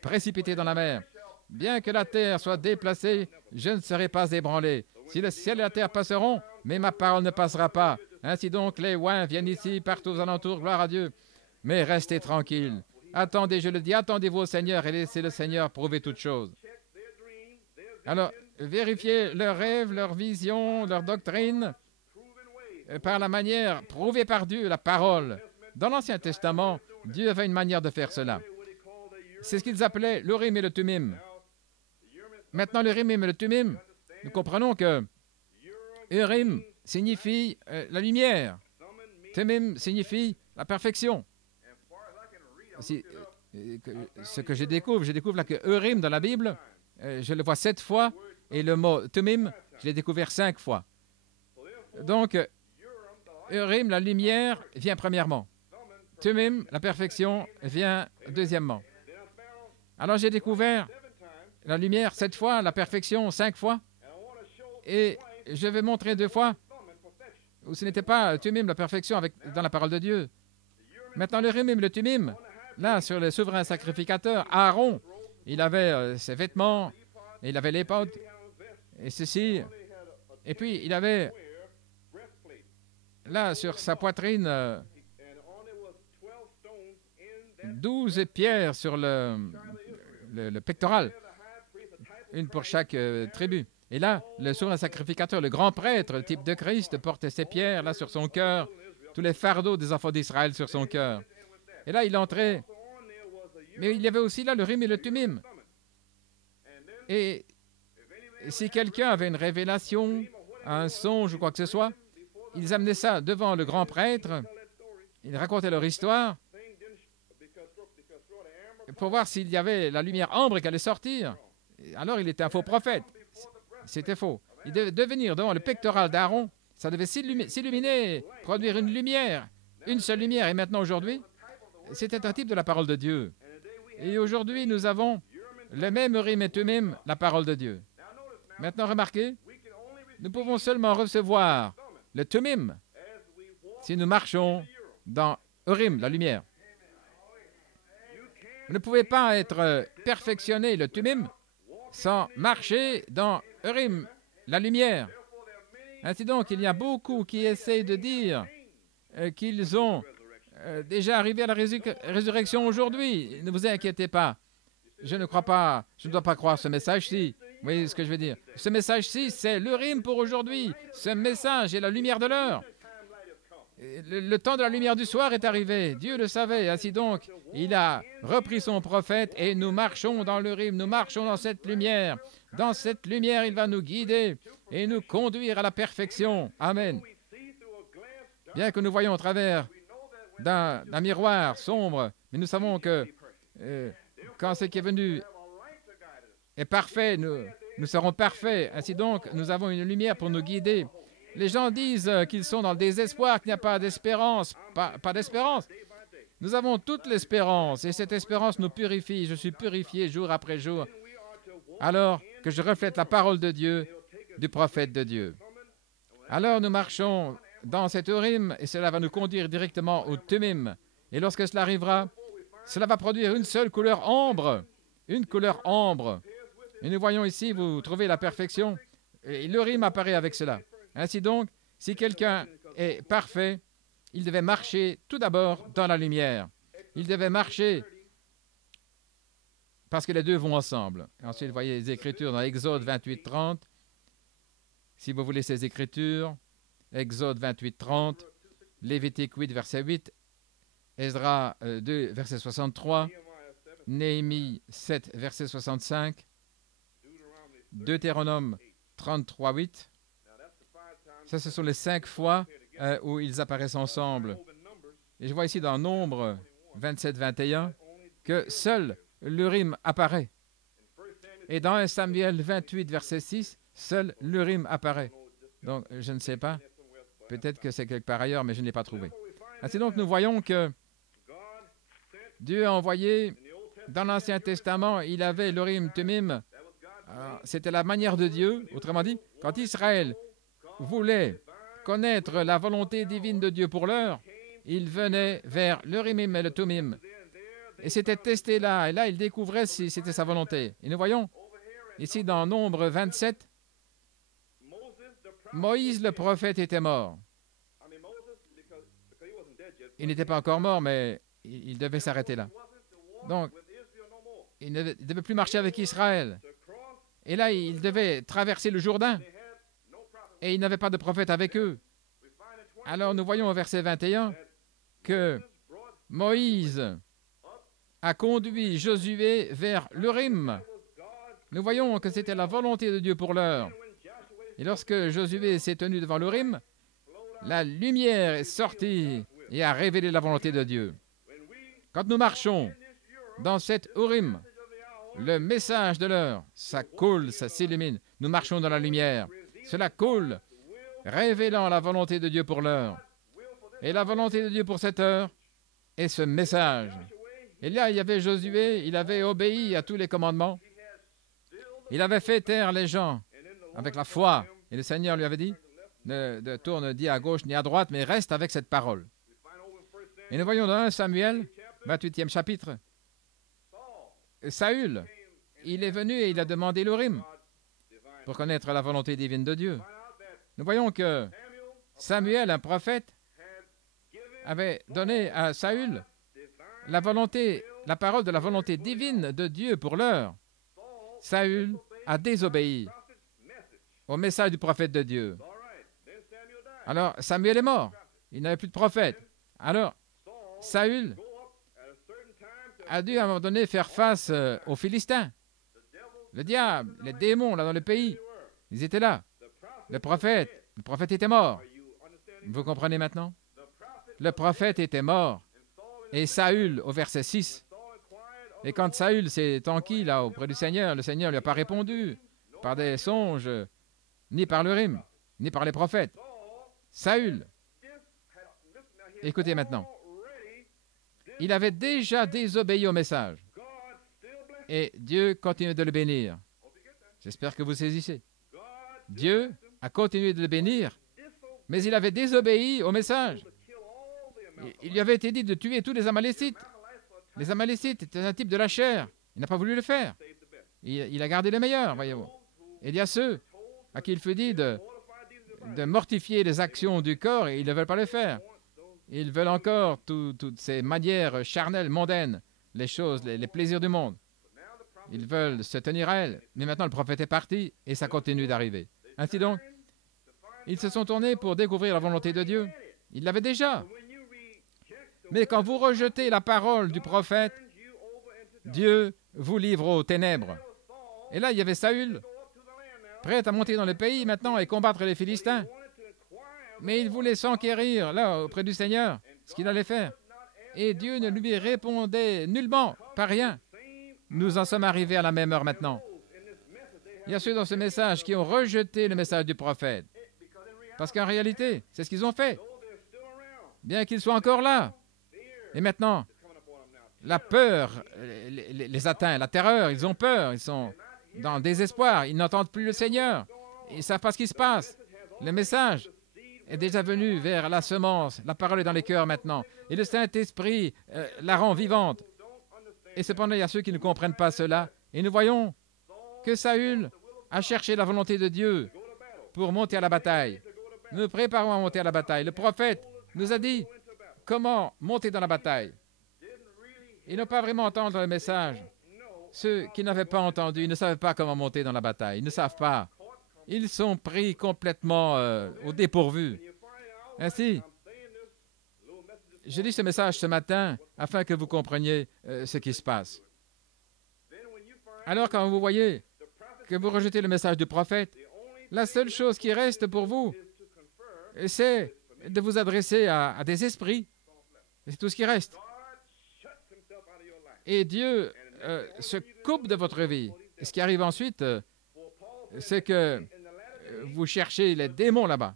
précipitées dans la mer. Bien que la terre soit déplacée, je ne serai pas ébranlé. Si le ciel et la terre passeront, mais ma parole ne passera pas. Ainsi donc, les ouins viennent ici, partout aux alentours, gloire à Dieu. Mais restez tranquilles. Attendez, je le dis, attendez-vous au Seigneur et laissez le Seigneur prouver toutes choses. Alors, vérifiez leurs rêves, leurs visions, leurs doctrines par la manière prouvée par Dieu, la parole. Dans l'Ancien Testament, Dieu avait une manière de faire cela. C'est ce qu'ils appelaient l'Urim et le Thummim. Maintenant, l'Urim et le Thummim, nous comprenons que Urim signifie la lumière. Thummim signifie la perfection. Ce que je découvre là que Urim dans la Bible, je le vois 7 fois, et le mot Thummim, je l'ai découvert 5 fois. Donc, Urim, la lumière, vient premièrement. Thummim, la perfection, vient deuxièmement. Alors, j'ai découvert la lumière 7 fois, la perfection 5 fois, et je vais montrer 2 fois où ce n'était pas Thummim, la perfection dans la parole de Dieu. Maintenant, le Urim et le Thummim, là, sur le souverain sacrificateur, Aaron, il avait ses vêtements, et il avait l'éphod, et ceci, et puis il avait, là, sur sa poitrine, 12 pierres sur le pectoral, une pour chaque tribu. Et là, le souverain sacrificateur, le grand prêtre, le type de Christ, portait ces pierres là sur son cœur, tous les fardeaux des enfants d'Israël sur son cœur. Et là, il entrait. Mais il y avait aussi là le Urim et le Thummim. Et si quelqu'un avait une révélation, un songe ou quoi que ce soit, ils amenaient ça devant le grand prêtre, ils racontaient leur histoire pour voir s'il y avait la lumière ambre qui allait sortir. Alors, il était un faux prophète. C'était faux. Il devait venir devant le pectoral d'Aaron. Ça devait s'illuminer, produire une lumière, une seule lumière. Et maintenant, aujourd'hui, c'était un type de la parole de Dieu. Et aujourd'hui, nous avons le même Urim et Thummim, la parole de Dieu. Maintenant, remarquez, nous pouvons seulement recevoir le Thummim si nous marchons dans Urim, la lumière. Vous ne pouvez pas être perfectionné, le Thummim, sans marcher dans Urim, la lumière. Ainsi donc, il y a beaucoup qui essayent de dire qu'ils ont déjà arrivé à la résurrection aujourd'hui. Ne vous inquiétez pas. Je ne crois pas, je ne dois pas croire ce message-ci. Vous voyez ce que je veux dire? Ce message-ci, c'est l'Urim pour aujourd'hui. Ce message est la lumière de l'heure. Le temps de la lumière du soir est arrivé. Dieu le savait. Ainsi donc, il a repris son prophète et nous marchons dans l'Urim. Nous marchons dans cette lumière. Dans cette lumière, il va nous guider et nous conduire à la perfection. Amen. Bien que nous voyons au travers d'un miroir sombre, mais nous savons que quand ce qui est venu est parfait, nous serons parfaits. Ainsi donc, nous avons une lumière pour nous guider. Les gens disent qu'ils sont dans le désespoir, qu'il n'y a pas d'espérance. Pas d'espérance. Nous avons toute l'espérance et cette espérance nous purifie. Je suis purifié jour après jour. Alors que je reflète la parole de Dieu, du prophète de Dieu. Alors nous marchons dans cet Urim et cela va nous conduire directement au Thummim. Et lorsque cela arrivera, cela va produire une seule couleur ambre. Une couleur ambre. Et nous voyons ici, vous trouvez la perfection. Et l'Urim apparaît avec cela. Ainsi donc, si quelqu'un est parfait, il devait marcher tout d'abord dans la lumière. Il devait marcher parce que les deux vont ensemble. Ensuite, vous voyez les Écritures dans Exode 28, 30. Si vous voulez ces Écritures, Exode 28, 30, Lévitique 8, verset 8, Esdra 2, verset 63, Néhémie 7, verset 65, Deutéronome 33, 8. Ça, ce sont les 5 fois où ils apparaissent ensemble. Et je vois ici dans Nombre 27, 21 que seul l'Urim apparaît. Et dans 1 Samuel 28, verset 6, seul l'Urim apparaît. Donc, je ne sais pas. Peut-être que c'est quelque part ailleurs, mais je ne l'ai pas trouvé. Ainsi donc, nous voyons que Dieu a envoyé, dans l'Ancien Testament, il avait l'Urim, Thummim. C'était la manière de Dieu. Autrement dit, quand Israël voulait connaître la volonté divine de Dieu pour l'heure, il venait vers l'Urim et le Thummim. Et c'était testé là, et là, il découvrait si c'était sa volonté. Et nous voyons, ici dans Nombre 27, Moïse le prophète était mort. Il n'était pas encore mort, mais il devait s'arrêter là. Donc, il ne devait plus marcher avec Israël. Et là, il devait traverser le Jourdain. Et il n'avait pas de prophète avec eux. Alors, nous voyons au verset 21 que Moïse a conduit Josué vers l'Urim. Nous voyons que c'était la volonté de Dieu pour l'heure. Et lorsque Josué s'est tenu devant l'Urim, la lumière est sortie et a révélé la volonté de Dieu. Quand nous marchons dans cette Urim, le message de l'heure, ça coule, ça s'illumine. Nous marchons dans la lumière. Cela coule, révélant la volonté de Dieu pour l'heure. Et la volonté de Dieu pour cette heure est ce message. Et là, il y avait Josué, il avait obéi à tous les commandements. Il avait fait taire les gens avec la foi. Et le Seigneur lui avait dit, ne tourne ni à gauche ni à droite, mais reste avec cette parole. Et nous voyons dans 1 Samuel, 28e chapitre, Saül, il est venu et il a demandé l'Urim pour connaître la volonté divine de Dieu. Nous voyons que Samuel, un prophète, avait donné à Saül la parole de la volonté divine de Dieu pour l'heure. Saül a désobéi au message du prophète de Dieu. Alors, Samuel est mort. Il n'avait plus de prophète. Alors, Saül a dû à un moment donné faire face aux Philistins. Le diable, les démons là dans le pays, ils étaient là. Le prophète était mort. Vous comprenez maintenant? Le prophète était mort. Et Saül, au verset 6, et quand Saül s'est enquis là auprès du Seigneur, le Seigneur ne lui a pas répondu par des songes, ni par l'Urim, ni par les prophètes. Saül, écoutez maintenant, il avait déjà désobéi au message. Et Dieu continue de le bénir. J'espère que vous saisissez. Dieu a continué de le bénir, mais il avait désobéi au message. Il lui avait été dit de tuer tous les Amalécites. Les Amalécites étaient un type de la chair. Il n'a pas voulu le faire. Il a gardé les meilleurs, voyez-vous. Et il y a ceux à qui il fut dit de mortifier les actions du corps et ils ne veulent pas le faire. Ils veulent encore toutes ces manières charnelles, mondaines, les choses, les plaisirs du monde. Ils veulent se tenir à elles. Mais maintenant, le prophète est parti et ça continue d'arriver. Ainsi donc, ils se sont tournés pour découvrir la volonté de Dieu. Ils l'avaient déjà. Mais quand vous rejetez la parole du prophète, Dieu vous livre aux ténèbres. Et là, il y avait Saül, prêt à monter dans le pays maintenant et combattre les Philistins. Mais il voulait s'enquérir, là, auprès du Seigneur, ce qu'il allait faire. Et Dieu ne lui répondait nullement, pas rien. Nous en sommes arrivés à la même heure maintenant. Il y a ceux dans ce message qui ont rejeté le message du prophète. Parce qu'en réalité, c'est ce qu'ils ont fait. Bien qu'ils soient encore là. Et maintenant, la peur les atteint, la terreur, ils ont peur, ils sont dans le désespoir, ils n'entendent plus le Seigneur, ils ne savent pas ce qui se passe. Le message est déjà venu vers la semence, la parole est dans les cœurs maintenant, et le Saint-Esprit la rend vivante. Et cependant, il y a ceux qui ne comprennent pas cela, et nous voyons que Saül a cherché la volonté de Dieu pour monter à la bataille. Nous nous préparons à monter à la bataille. Le prophète nous a dit comment monter dans la bataille. Ils n'ont pas vraiment entendu le message. Ceux qui n'avaient pas entendu, ils ne savaient pas comment monter dans la bataille. Ils ne savent pas. Ils sont pris complètement au dépourvu. Ainsi, je lis ce message ce matin afin que vous compreniez ce qui se passe. Alors, quand vous voyez que vous rejetez le message du prophète, la seule chose qui reste pour vous, c'est de vous adresser à des esprits. C'est tout ce qui reste. Et Dieu se coupe de votre vie. Et ce qui arrive ensuite, c'est que vous cherchez les démons là-bas.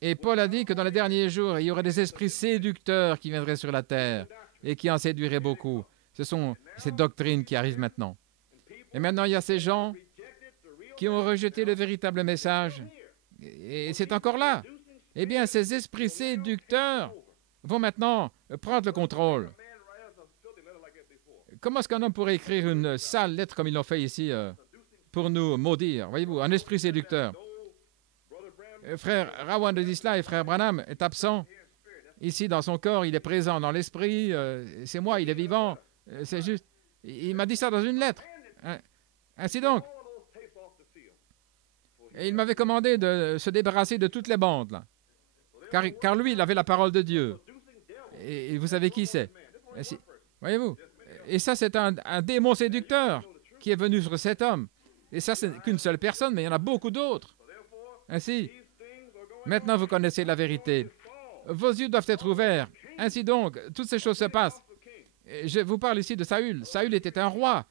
Et Paul a dit que dans les derniers jours, il y aurait des esprits séducteurs qui viendraient sur la terre et qui en séduiraient beaucoup. Ce sont ces doctrines qui arrivent maintenant. Et maintenant, il y a ces gens qui ont rejeté le véritable message. Et c'est encore là. Eh bien, ces esprits séducteurs vont maintenant prendre le contrôle. Comment est-ce qu'un homme pourrait écrire une sale lettre comme ils l'ont fait ici pour nous maudire? Voyez-vous, un esprit séducteur. Frère Rowan de Disla et frère Branham est absent. Ici, dans son corps, il est présent dans l'esprit. C'est moi, il est vivant. C'est juste. Il m'a dit ça dans une lettre. Ainsi donc. Et il m'avait commandé de se débarrasser de toutes les bandes, là. Car lui, il avait la parole de Dieu. Et vous savez qui c'est? Voyez-vous? Et ça, c'est un démon séducteur qui est venu sur cet homme. Et ça, c'est qu'une seule personne, mais il y en a beaucoup d'autres. Ainsi, maintenant, vous connaissez la vérité. Vos yeux doivent être ouverts. Ainsi donc, toutes ces choses se passent. Je vous parle ici de Saül. Saül était un roi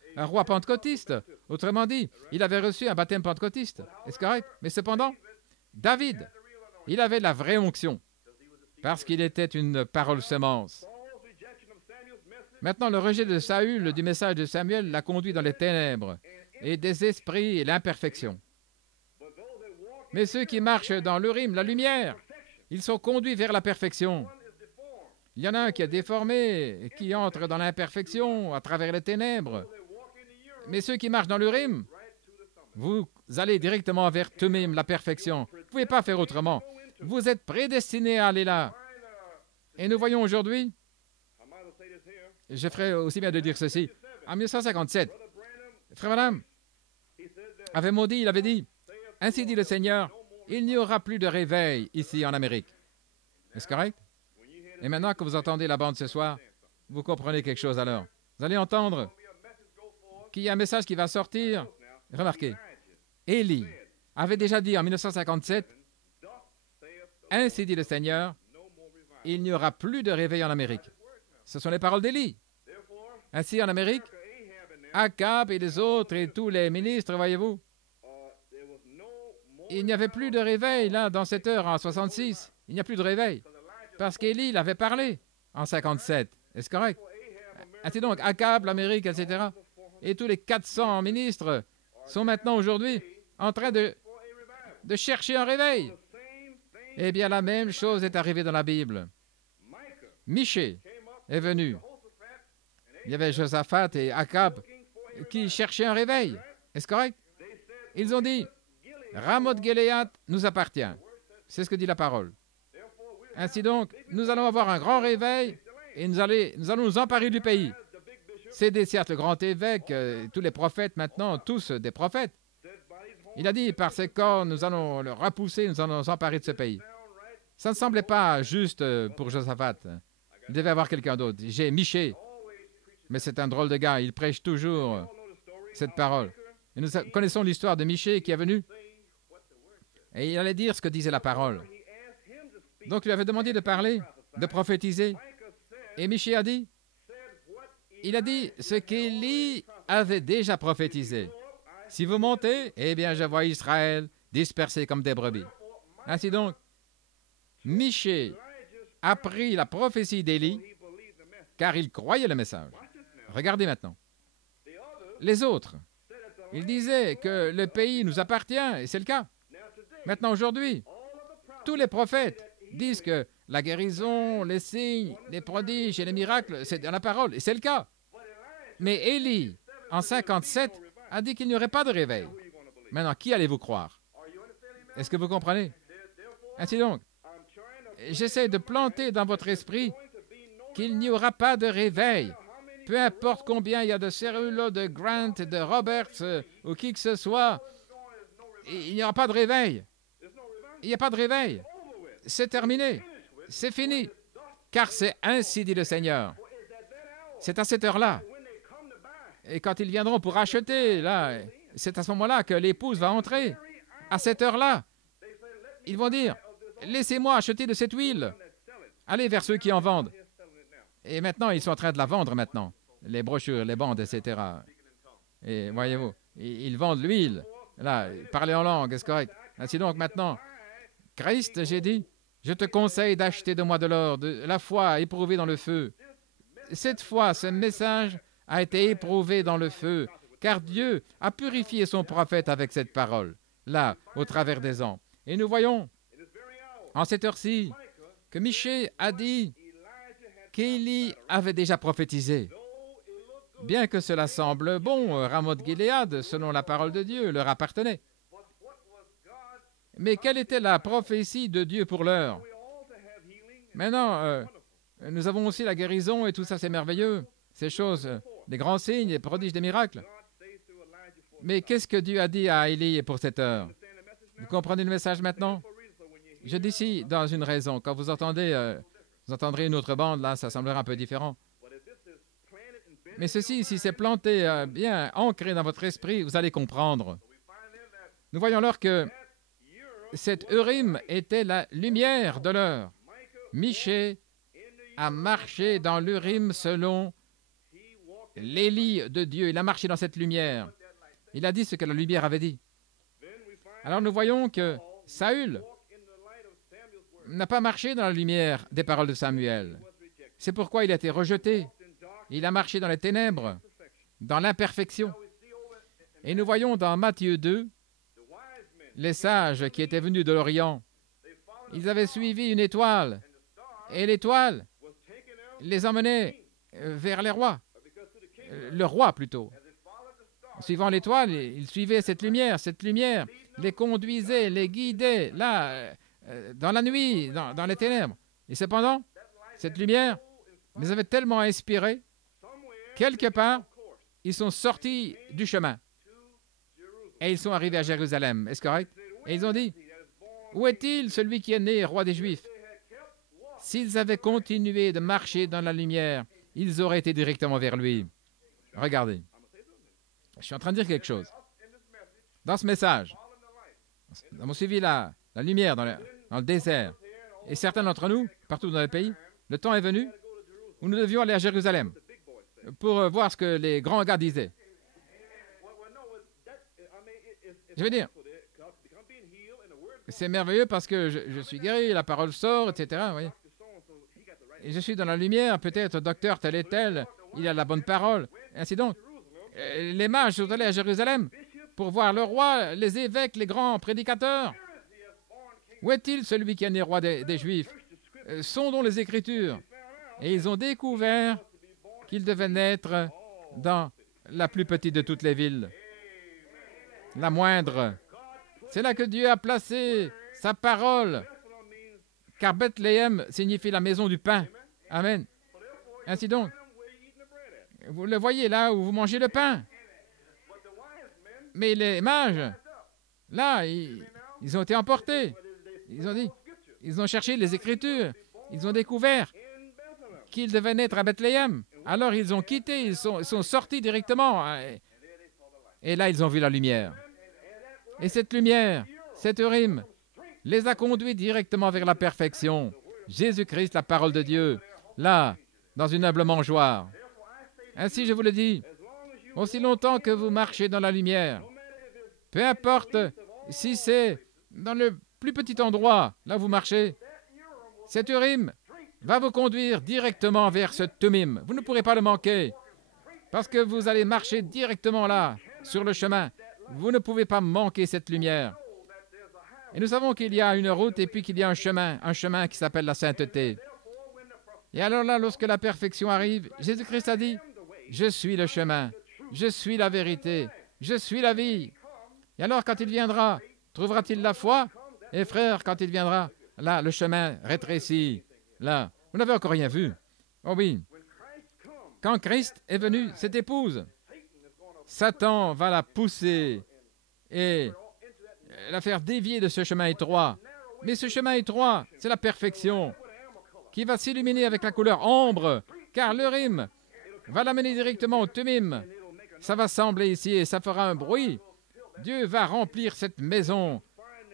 pentecôtiste. Autrement dit, il avait reçu un baptême pentecôtiste. Est-ce correct? Mais cependant, David, il avait la vraie onction, parce qu'il était une parole semence. Maintenant, le rejet de Saül du message de Samuel l'a conduit dans les ténèbres et des esprits et l'imperfection. Mais ceux qui marchent dans l'Urim, la lumière, ils sont conduits vers la perfection. Il y en a un qui est déformé et qui entre dans l'imperfection à travers les ténèbres. Mais ceux qui marchent dans l'Urim, vous allez directement vers Tumim, la perfection. Vous ne pouvez pas faire autrement. Vous êtes prédestinés à aller là. Et nous voyons aujourd'hui, je ferai aussi bien de dire ceci, en 1957, Frère Branham avait maudit, il avait dit, « Ainsi dit le Seigneur, il n'y aura plus de réveil ici en Amérique. » Est-ce correct? Et maintenant que vous entendez la bande ce soir, vous comprenez quelque chose alors. Vous allez entendre qu'il y a un message qui va sortir. Remarquez, Élie avait déjà dit en 1957, « Ainsi dit le Seigneur, il n'y aura plus de réveil en Amérique. » Ce sont les paroles d'Élie. Ainsi, en Amérique, Akab et les autres et tous les ministres, voyez-vous, il n'y avait plus de réveil, là, dans cette heure, en 66. Il n'y a plus de réveil. Parce qu'Élie l'avait parlé en 57. Est-ce correct? Ainsi donc, Akab, l'Amérique, etc. Et tous les 400 ministres sont maintenant, aujourd'hui, en train de chercher un réveil. Eh bien, la même chose est arrivée dans la Bible. Michée est venu. Il y avait Josaphat et Akab qui cherchaient un réveil. Est-ce correct? Ils ont dit, Ramoth Gilead nous appartient. C'est ce que dit la parole. Ainsi donc, nous allons avoir un grand réveil et nous allons nous emparer du pays. C'est certes le grand évêque, tous les prophètes maintenant, tous des prophètes. Il a dit, par ses corps, nous allons le repousser, nous allons nous emparer de ce pays. Ça ne semblait pas juste pour Josaphat. Il devait avoir quelqu'un d'autre. J'ai Michée. Mais c'est un drôle de gars, il prêche toujours cette parole. Et nous connaissons l'histoire de Michée qui est venu. Et il allait dire ce que disait la parole. Donc il lui avait demandé de parler, de prophétiser. Et Michée a dit, il a dit ce qu'Élie avait déjà prophétisé. Si vous montez, eh bien je vois Israël dispersé comme des brebis. Ainsi donc, Michée a pris la prophétie d'Élie car il croyait le message. Regardez maintenant. Les autres, ils disaient que le pays nous appartient, et c'est le cas. Maintenant, aujourd'hui, tous les prophètes disent que la guérison, les signes, les prodiges et les miracles, c'est dans la parole, et c'est le cas. Mais Élie, en 57, a dit qu'il n'y aurait pas de réveil. Maintenant, qui allez-vous croire? Est-ce que vous comprenez? Ainsi donc, j'essaie de planter dans votre esprit qu'il n'y aura pas de réveil. Peu importe combien il y a de Cerullo, de Grant, de Roberts ou qui que ce soit, il n'y aura pas de réveil. Il n'y a pas de réveil. C'est terminé. C'est fini. Car c'est ainsi dit le Seigneur. C'est à cette heure-là. Et quand ils viendront pour acheter, là, c'est à ce moment-là que l'épouse va entrer. À cette heure-là, ils vont dire, laissez-moi acheter de cette huile. Allez vers ceux qui en vendent. Et maintenant, ils sont en train de la vendre maintenant. Les brochures, les bandes, etc. Et voyez-vous, ils vendent l'huile. Là, parler en langue, est-ce correct? Ainsi donc, maintenant, Christ, j'ai dit, je te conseille d'acheter de moi de l'or, de la foi éprouvée dans le feu. Cette fois, ce message a été éprouvé dans le feu, car Dieu a purifié son prophète avec cette parole, là, au travers des ans. Et nous voyons, en cette heure-ci, que Michée a dit qu'Élie avait déjà prophétisé. Bien que cela semble bon, Ramoth Gilead, selon la parole de Dieu, leur appartenait. Mais quelle était la prophétie de Dieu pour l'heure? Maintenant, nous avons aussi la guérison et tout ça, c'est merveilleux. Ces choses, des grands signes, des prodiges, des miracles. Mais qu'est-ce que Dieu a dit à Élie pour cette heure? Vous comprenez le message maintenant? Je dis ici dans une raison. Quand vous entendrez une autre bande, là, ça semblera un peu différent. Mais ceci, si c'est planté, bien ancré dans votre esprit, vous allez comprendre. Nous voyons alors que cette Urim était la lumière de l'heure. Michée a marché dans l'Urim selon l'Élie de Dieu. Il a marché dans cette lumière. Il a dit ce que la lumière avait dit. Alors nous voyons que Saül n'a pas marché dans la lumière des paroles de Samuel. C'est pourquoi il a été rejeté. Il a marché dans les ténèbres, dans l'imperfection. Et nous voyons dans Matthieu 2, les sages qui étaient venus de l'Orient, ils avaient suivi une étoile, et l'étoile les emmenait vers les rois, le roi plutôt. En suivant l'étoile, ils suivaient cette lumière les conduisait, les guidait, là, dans la nuit, dans les ténèbres. Et cependant, cette lumière les avait tellement inspirés, quelque part, ils sont sortis du chemin et ils sont arrivés à Jérusalem. Est-ce correct? Et ils ont dit, où est-il celui qui est né roi des Juifs? S'ils avaient continué de marcher dans la lumière, ils auraient été directement vers lui. Regardez, je suis en train de dire quelque chose. Dans ce message, nous avons suivi la lumière dans le désert. Et certains d'entre nous, partout dans le pays, le temps est venu où nous devions aller à Jérusalem pour voir ce que les grands gars disaient. Je veux dire, c'est merveilleux parce que je suis guéri, la parole sort, etc. Oui. Et je suis dans la lumière, peut-être docteur tel et tel, il a la bonne parole, ainsi donc. Les mages sont allés à Jérusalem pour voir le roi, les évêques, les grands prédicateurs. Où est-il celui qui est né roi des Juifs? Sondons les Écritures. Et ils ont découvert qu'il devait naître dans la plus petite de toutes les villes, la moindre. C'est là que Dieu a placé sa parole, car Bethléem signifie la maison du pain. Amen. Ainsi donc, vous le voyez là où vous mangez le pain. Mais les mages, là, ils ont été emportés. Ils ont cherché les Écritures. Ils ont découvert qu'ils devaient naître à Bethléem. Alors ils ont quitté, ils sont sortis directement. Et là, ils ont vu la lumière. Et cette lumière, cette Urim, les a conduits directement vers la perfection. Jésus-Christ, la parole de Dieu, là, dans une humble mangeoire. Ainsi, je vous le dis, aussi longtemps que vous marchez dans la lumière, peu importe si c'est dans le plus petit endroit, là où vous marchez, cette Urim va vous conduire directement vers ce Tumim. Vous ne pourrez pas le manquer, parce que vous allez marcher directement là, sur le chemin. Vous ne pouvez pas manquer cette lumière. Et nous savons qu'il y a une route et puis qu'il y a un chemin qui s'appelle la sainteté. Et alors là, lorsque la perfection arrive, Jésus-Christ a dit, « Je suis le chemin, je suis la vérité, je suis la vie. » Et alors, quand il viendra, trouvera-t-il la foi? Et frère, quand il viendra, là, le chemin rétrécit. Là, vous n'avez encore rien vu. Oh oui. Quand Christ est venu, cette épouse, Satan va la pousser et la faire dévier de ce chemin étroit. Mais ce chemin étroit, c'est la perfection qui va s'illuminer avec la couleur ombre, car l'Urim va l'amener directement au Tumim. Ça va sembler ici et ça fera un bruit. Dieu va remplir cette maison,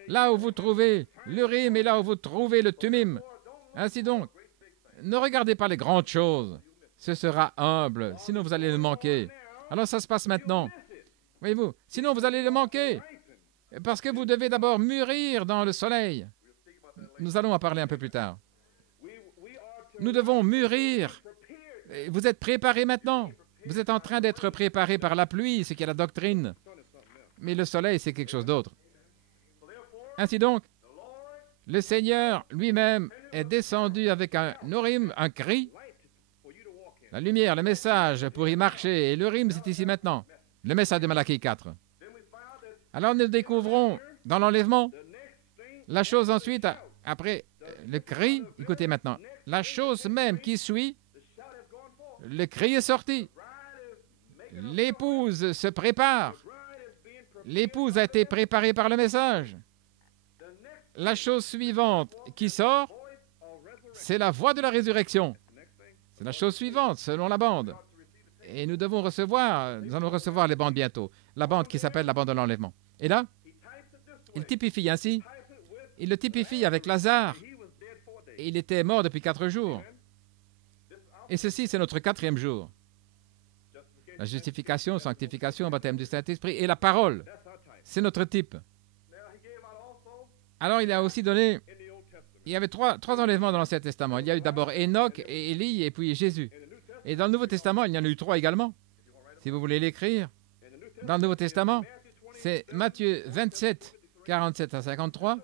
là où vous trouvez l'Urim et là où vous trouvez le Tumim. Ainsi donc, ne regardez pas les grandes choses. Ce sera humble, sinon vous allez le manquer. Alors ça se passe maintenant. Voyez-vous, sinon vous allez le manquer. Parce que vous devez d'abord mûrir dans le soleil. Nous allons en parler un peu plus tard. Nous devons mûrir. Vous êtes préparés maintenant. Vous êtes en train d'être préparés par la pluie, ce qui est la doctrine. Mais le soleil, c'est quelque chose d'autre. Ainsi donc, le Seigneur lui-même est descendu avec un Urim, un cri, la lumière, le message pour y marcher. Et l'Urim, c'est ici maintenant. Le message de Malachie 4. Alors nous découvrons dans l'enlèvement la chose ensuite, après le cri, écoutez maintenant, La chose même qui suit, le cri est sorti. L'épouse se prépare. L'épouse a été préparée par le message. La chose suivante qui sort, c'est la voix de la résurrection. C'est la chose suivante, selon la bande. Et nous allons recevoir les bandes bientôt. La bande qui s'appelle la bande de l'enlèvement. Et là, il typifie ainsi. Il le typifie avec Lazare. Il était mort depuis 4 jours. Et ceci, c'est notre 4e jour. La justification, sanctification, baptême du Saint-Esprit et la parole. C'est notre type. Alors, il a aussi donné... Il y avait trois enlèvements dans l'Ancien Testament. Il y a eu d'abord Enoch, et Élie et puis Jésus. Et dans le Nouveau Testament, il y en a eu 3 également. Si vous voulez l'écrire, dans le Nouveau Testament, c'est Matthieu 27, 47 à 53.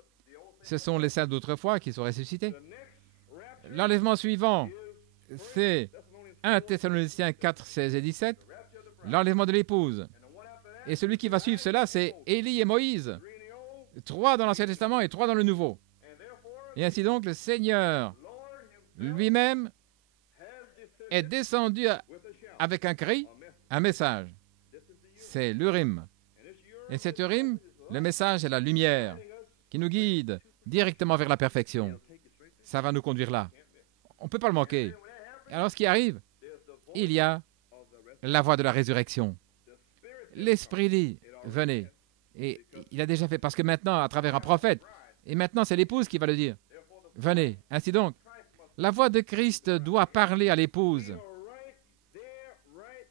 Ce sont les saints d'autrefois qui sont ressuscités. L'enlèvement suivant, c'est 1 Thessaloniciens 4, 16 et 17. L'enlèvement de l'épouse. Et celui qui va suivre cela, c'est Élie et Moïse. 3 dans l'Ancien Testament et 3 dans le Nouveau. Et ainsi donc, le Seigneur lui-même est descendu avec un cri, un message. C'est l'Urim. Et cet Urim, le message est la lumière qui nous guide directement vers la perfection. Ça va nous conduire là. On ne peut pas le manquer. Et alors, ce qui arrive, il y a la voix de la résurrection. L'Esprit dit, venez. Et il a déjà fait, parce que maintenant, à travers un prophète, et maintenant, c'est l'épouse qui va le dire. Venez. Ainsi donc, la voix de Christ doit parler à l'épouse.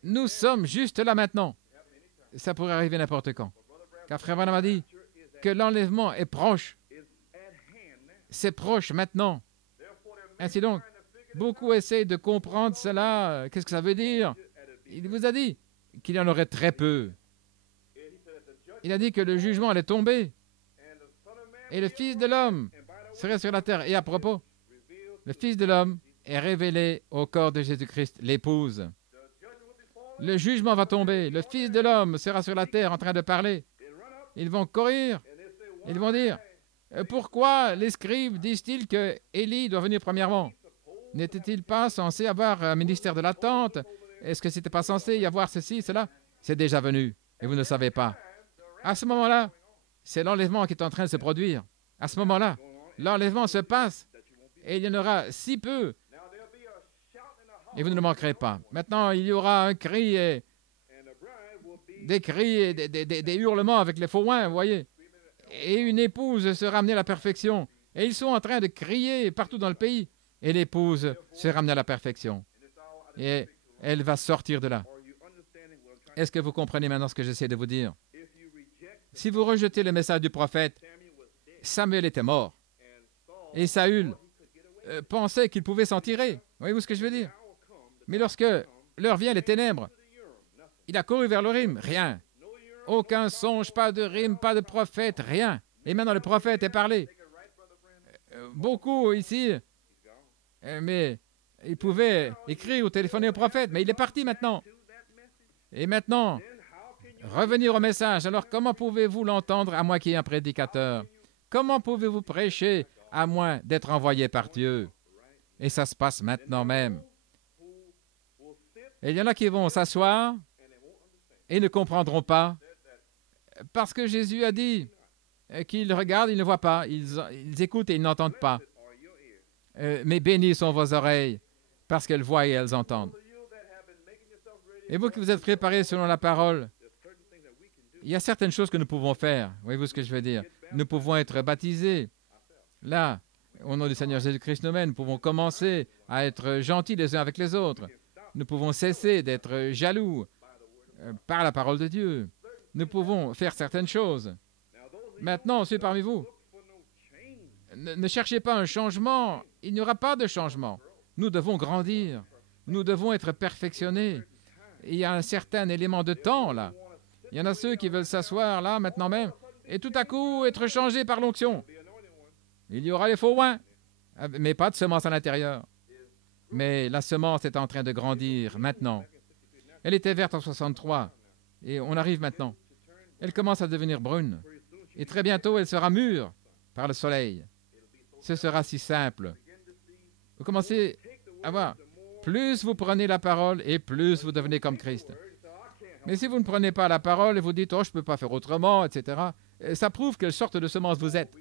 Nous sommes juste là maintenant. Ça pourrait arriver n'importe quand. Car Frère Branham a dit que l'enlèvement est proche. C'est proche maintenant. Ainsi donc, beaucoup essayent de comprendre cela. Qu'est-ce que ça veut dire? Il vous a dit qu'il y en aurait très peu. Il a dit que le jugement allait tomber. Et le Fils de l'homme serait sur la terre. Et à propos, le Fils de l'homme est révélé au corps de Jésus-Christ, l'épouse. Le jugement va tomber. Le Fils de l'homme sera sur la terre en train de parler. Ils vont courir. Ils vont dire, pourquoi les scribes disent-ils que Élie doit venir premièrement? N'était-il pas censé avoir un ministère de l'attente? Est-ce que ce n'était pas censé y avoir ceci, cela? C'est déjà venu et vous ne savez pas. À ce moment-là, c'est l'enlèvement qui est en train de se produire. À ce moment-là, l'enlèvement se passe et il y en aura si peu et vous ne le manquerez pas. Maintenant, il y aura un cri et des cris et des hurlements avec les faux oins, vous voyez. Et une épouse sera amenée à la perfection. Et ils sont en train de crier partout dans le pays. Et l'épouse sera amenée à la perfection. Et elle va sortir de là. Est-ce que vous comprenez maintenant ce que j'essaie de vous dire? Si vous rejetez le message du prophète, Samuel était mort. Et Saül pensait qu'il pouvait s'en tirer. Voyez-vous ce que je veux dire? Mais lorsque l'heure vient, les ténèbres, il a couru vers le rime. Rien. Aucun songe, pas de rime, pas de prophète, rien. Et maintenant, le prophète est parlé. Beaucoup ici, mais il pouvait écrire ou téléphoner au prophète, mais il est parti maintenant. Et maintenant, revenir au message. Alors, comment pouvez-vous l'entendre à moins qu'il y ait un prédicateur? Comment pouvez-vous prêcher à moins d'être envoyé par Dieu? Et ça se passe maintenant même. Et il y en a qui vont s'asseoir et ne comprendront pas parce que Jésus a dit qu'ils regardent, ils ne voient pas, ils écoutent et ils n'entendent pas. Mais bénis sont vos oreilles parce qu'elles voient et elles entendent. Et vous qui vous êtes préparés selon la parole, il y a certaines choses que nous pouvons faire. Voyez-vous ce que je veux dire? Nous pouvons être baptisés. Là, au nom du Seigneur Jésus-Christ nous-mêmes, nous pouvons commencer à être gentils les uns avec les autres. Nous pouvons cesser d'être jaloux par la parole de Dieu. Nous pouvons faire certaines choses. Maintenant, ceux parmi vous, ne cherchez pas un changement. Il n'y aura pas de changement. Nous devons grandir. Nous devons être perfectionnés. Il y a un certain élément de temps, là. Il y en a ceux qui veulent s'asseoir, là, maintenant même, et tout à coup être changés par l'onction. Il y aura les faux oins, mais pas de semence à l'intérieur. Mais la semence est en train de grandir maintenant. Elle était verte en 63, et on arrive maintenant. Elle commence à devenir brune, et très bientôt, elle sera mûre par le soleil. Ce sera si simple. Vous commencez à voir. Plus vous prenez la parole et plus vous devenez comme Christ. Mais si vous ne prenez pas la parole et vous dites « Oh, je ne peux pas faire autrement », etc., ça prouve quelle sorte de semence vous êtes.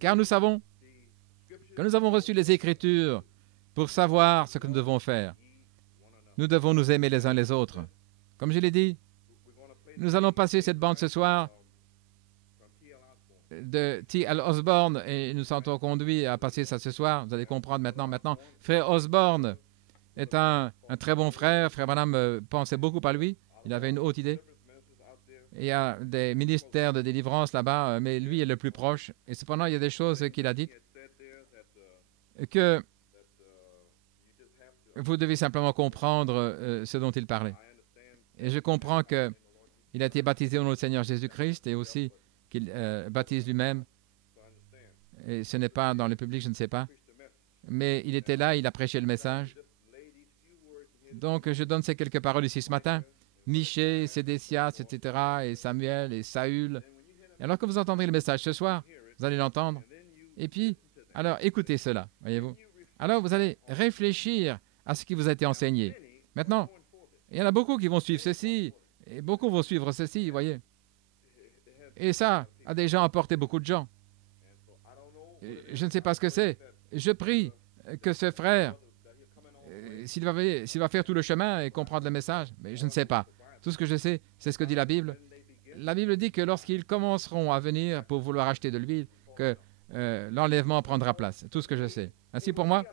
Car nous savons que nous avons reçu les Écritures pour savoir ce que nous devons faire. Nous devons nous aimer les uns les autres. Comme je l'ai dit, nous allons passer cette bande ce soir de T.L. Osborne et nous sommes conduits à passer ça ce soir. Vous allez comprendre maintenant. Frère Osborne est un très bon frère. Frère Branham pensait beaucoup à lui. Il avait une haute idée. Il y a des ministères de délivrance là-bas, mais lui est le plus proche. Et cependant, il y a des choses qu'il a dites que vous devez simplement comprendre ce dont il parlait. Et je comprends qu'il a été baptisé au nom du Seigneur Jésus-Christ et aussi qu'il baptise lui-même. Et ce n'est pas dans le public, je ne sais pas. Mais il était là, il a prêché le message. Donc, je donne ces quelques paroles ici ce matin. Michée, Sédécias, etc., et Samuel, et Saül. Et alors que vous entendrez le message ce soir, vous allez l'entendre. Et puis, alors, écoutez cela, voyez-vous. Alors, vous allez réfléchir à ce qui vous a été enseigné. Maintenant, il y en a beaucoup qui vont suivre ceci, et beaucoup vont suivre ceci, vous voyez. Et ça a déjà emporté beaucoup de gens. Je ne sais pas ce que c'est. Je prie que ce frère, s'il va faire tout le chemin et comprendre le message, mais je ne sais pas. Tout ce que je sais, c'est ce que dit la Bible. La Bible dit que lorsqu'ils commenceront à venir pour vouloir acheter de l'huile, que l'enlèvement prendra place. Tout ce que je sais. Ainsi pour moi,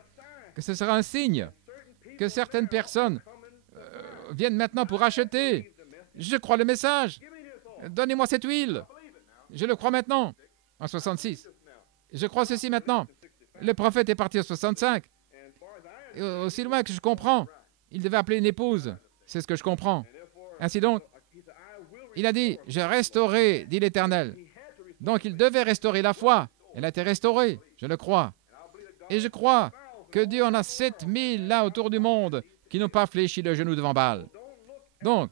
que ce sera un signe que certaines personnes viennent maintenant pour acheter. Je crois le message. Donnez-moi cette huile. Je le crois maintenant, en 66. Je crois ceci maintenant. Le prophète est parti en 65. Et aussi loin que je comprends, il devait appeler une épouse. C'est ce que je comprends. Ainsi donc, il a dit, je restaurerai, dit l'Éternel. Donc, il devait restaurer la foi. Elle a été restaurée, je le crois. Et je crois que Dieu en a 7000 là autour du monde qui n'ont pas fléchi le genou devant Baal. Donc,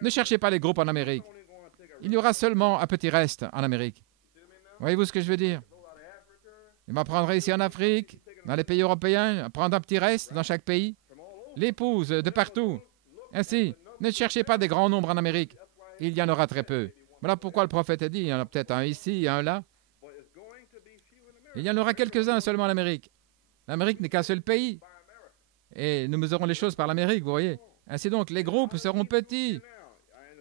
ne cherchez pas les groupes en Amérique. Il y aura seulement un petit reste en Amérique. Voyez-vous ce que je veux dire? Il m'apprendra ici en Afrique, dans les pays européens, prendre un petit reste dans chaque pays. L'épouse de partout. Ainsi, ne cherchez pas des grands nombres en Amérique. Il y en aura très peu. Voilà pourquoi le prophète a dit, il y en a peut-être un ici et un là. Il y en aura quelques-uns seulement en Amérique. L'Amérique n'est qu'un seul pays. Et nous mesurons les choses par l'Amérique, vous voyez. Ainsi donc, les groupes seront petits.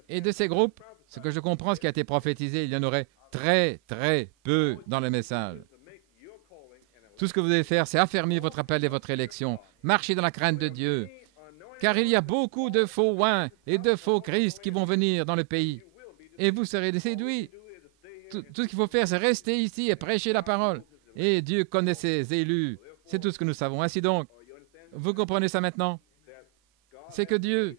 Et de ces groupes, ce que je comprends, ce qui a été prophétisé, il y en aurait très, très peu dans le message. Tout ce que vous devez faire, c'est affermir votre appel et votre élection. Marchez dans la crainte de Dieu. Car il y a beaucoup de faux oins et de faux Christ qui vont venir dans le pays. Et vous serez séduits. Tout ce qu'il faut faire, c'est rester ici et prêcher la parole. Et Dieu connaît ses élus. C'est tout ce que nous savons. Ainsi donc, vous comprenez ça maintenant? C'est que Dieu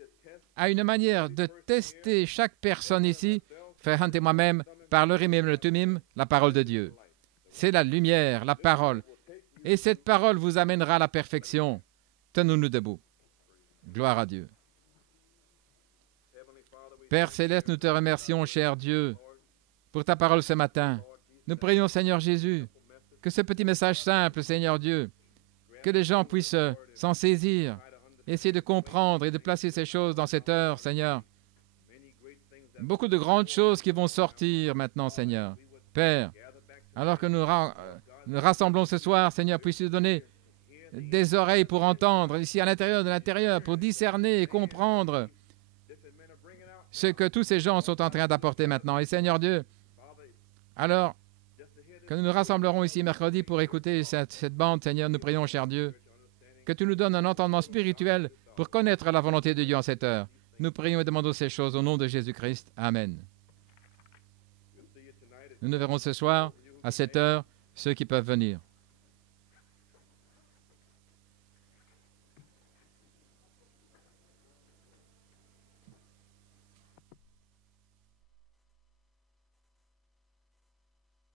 a une manière de tester chaque personne ici, Frère Hunt et moi-même, par le Rimim et le Tumim, la parole de Dieu. C'est la lumière, la parole. Et cette parole vous amènera à la perfection. Tenons-nous debout. Gloire à Dieu. Père Céleste, nous te remercions, cher Dieu, pour ta parole ce matin. Nous prions, Seigneur Jésus, que ce petit message simple, Seigneur Dieu, que les gens puissent s'en saisir, essayer de comprendre et de placer ces choses dans cette heure, Seigneur. Beaucoup de grandes choses qui vont sortir maintenant, Seigneur. Père, alors que nous rassemblons ce soir, Seigneur, puisse nous donner des oreilles pour entendre, ici à l'intérieur de l'intérieur, pour discerner et comprendre ce que tous ces gens sont en train d'apporter maintenant. Et Seigneur Dieu, alors que nous nous rassemblerons ici mercredi pour écouter cette bande, Seigneur, nous prions, cher Dieu, que tu nous donnes un entendement spirituel pour connaître la volonté de Dieu en cette heure. Nous prions et demandons ces choses au nom de Jésus-Christ. Amen. Nous nous verrons ce soir à 7 heures, ceux qui peuvent venir.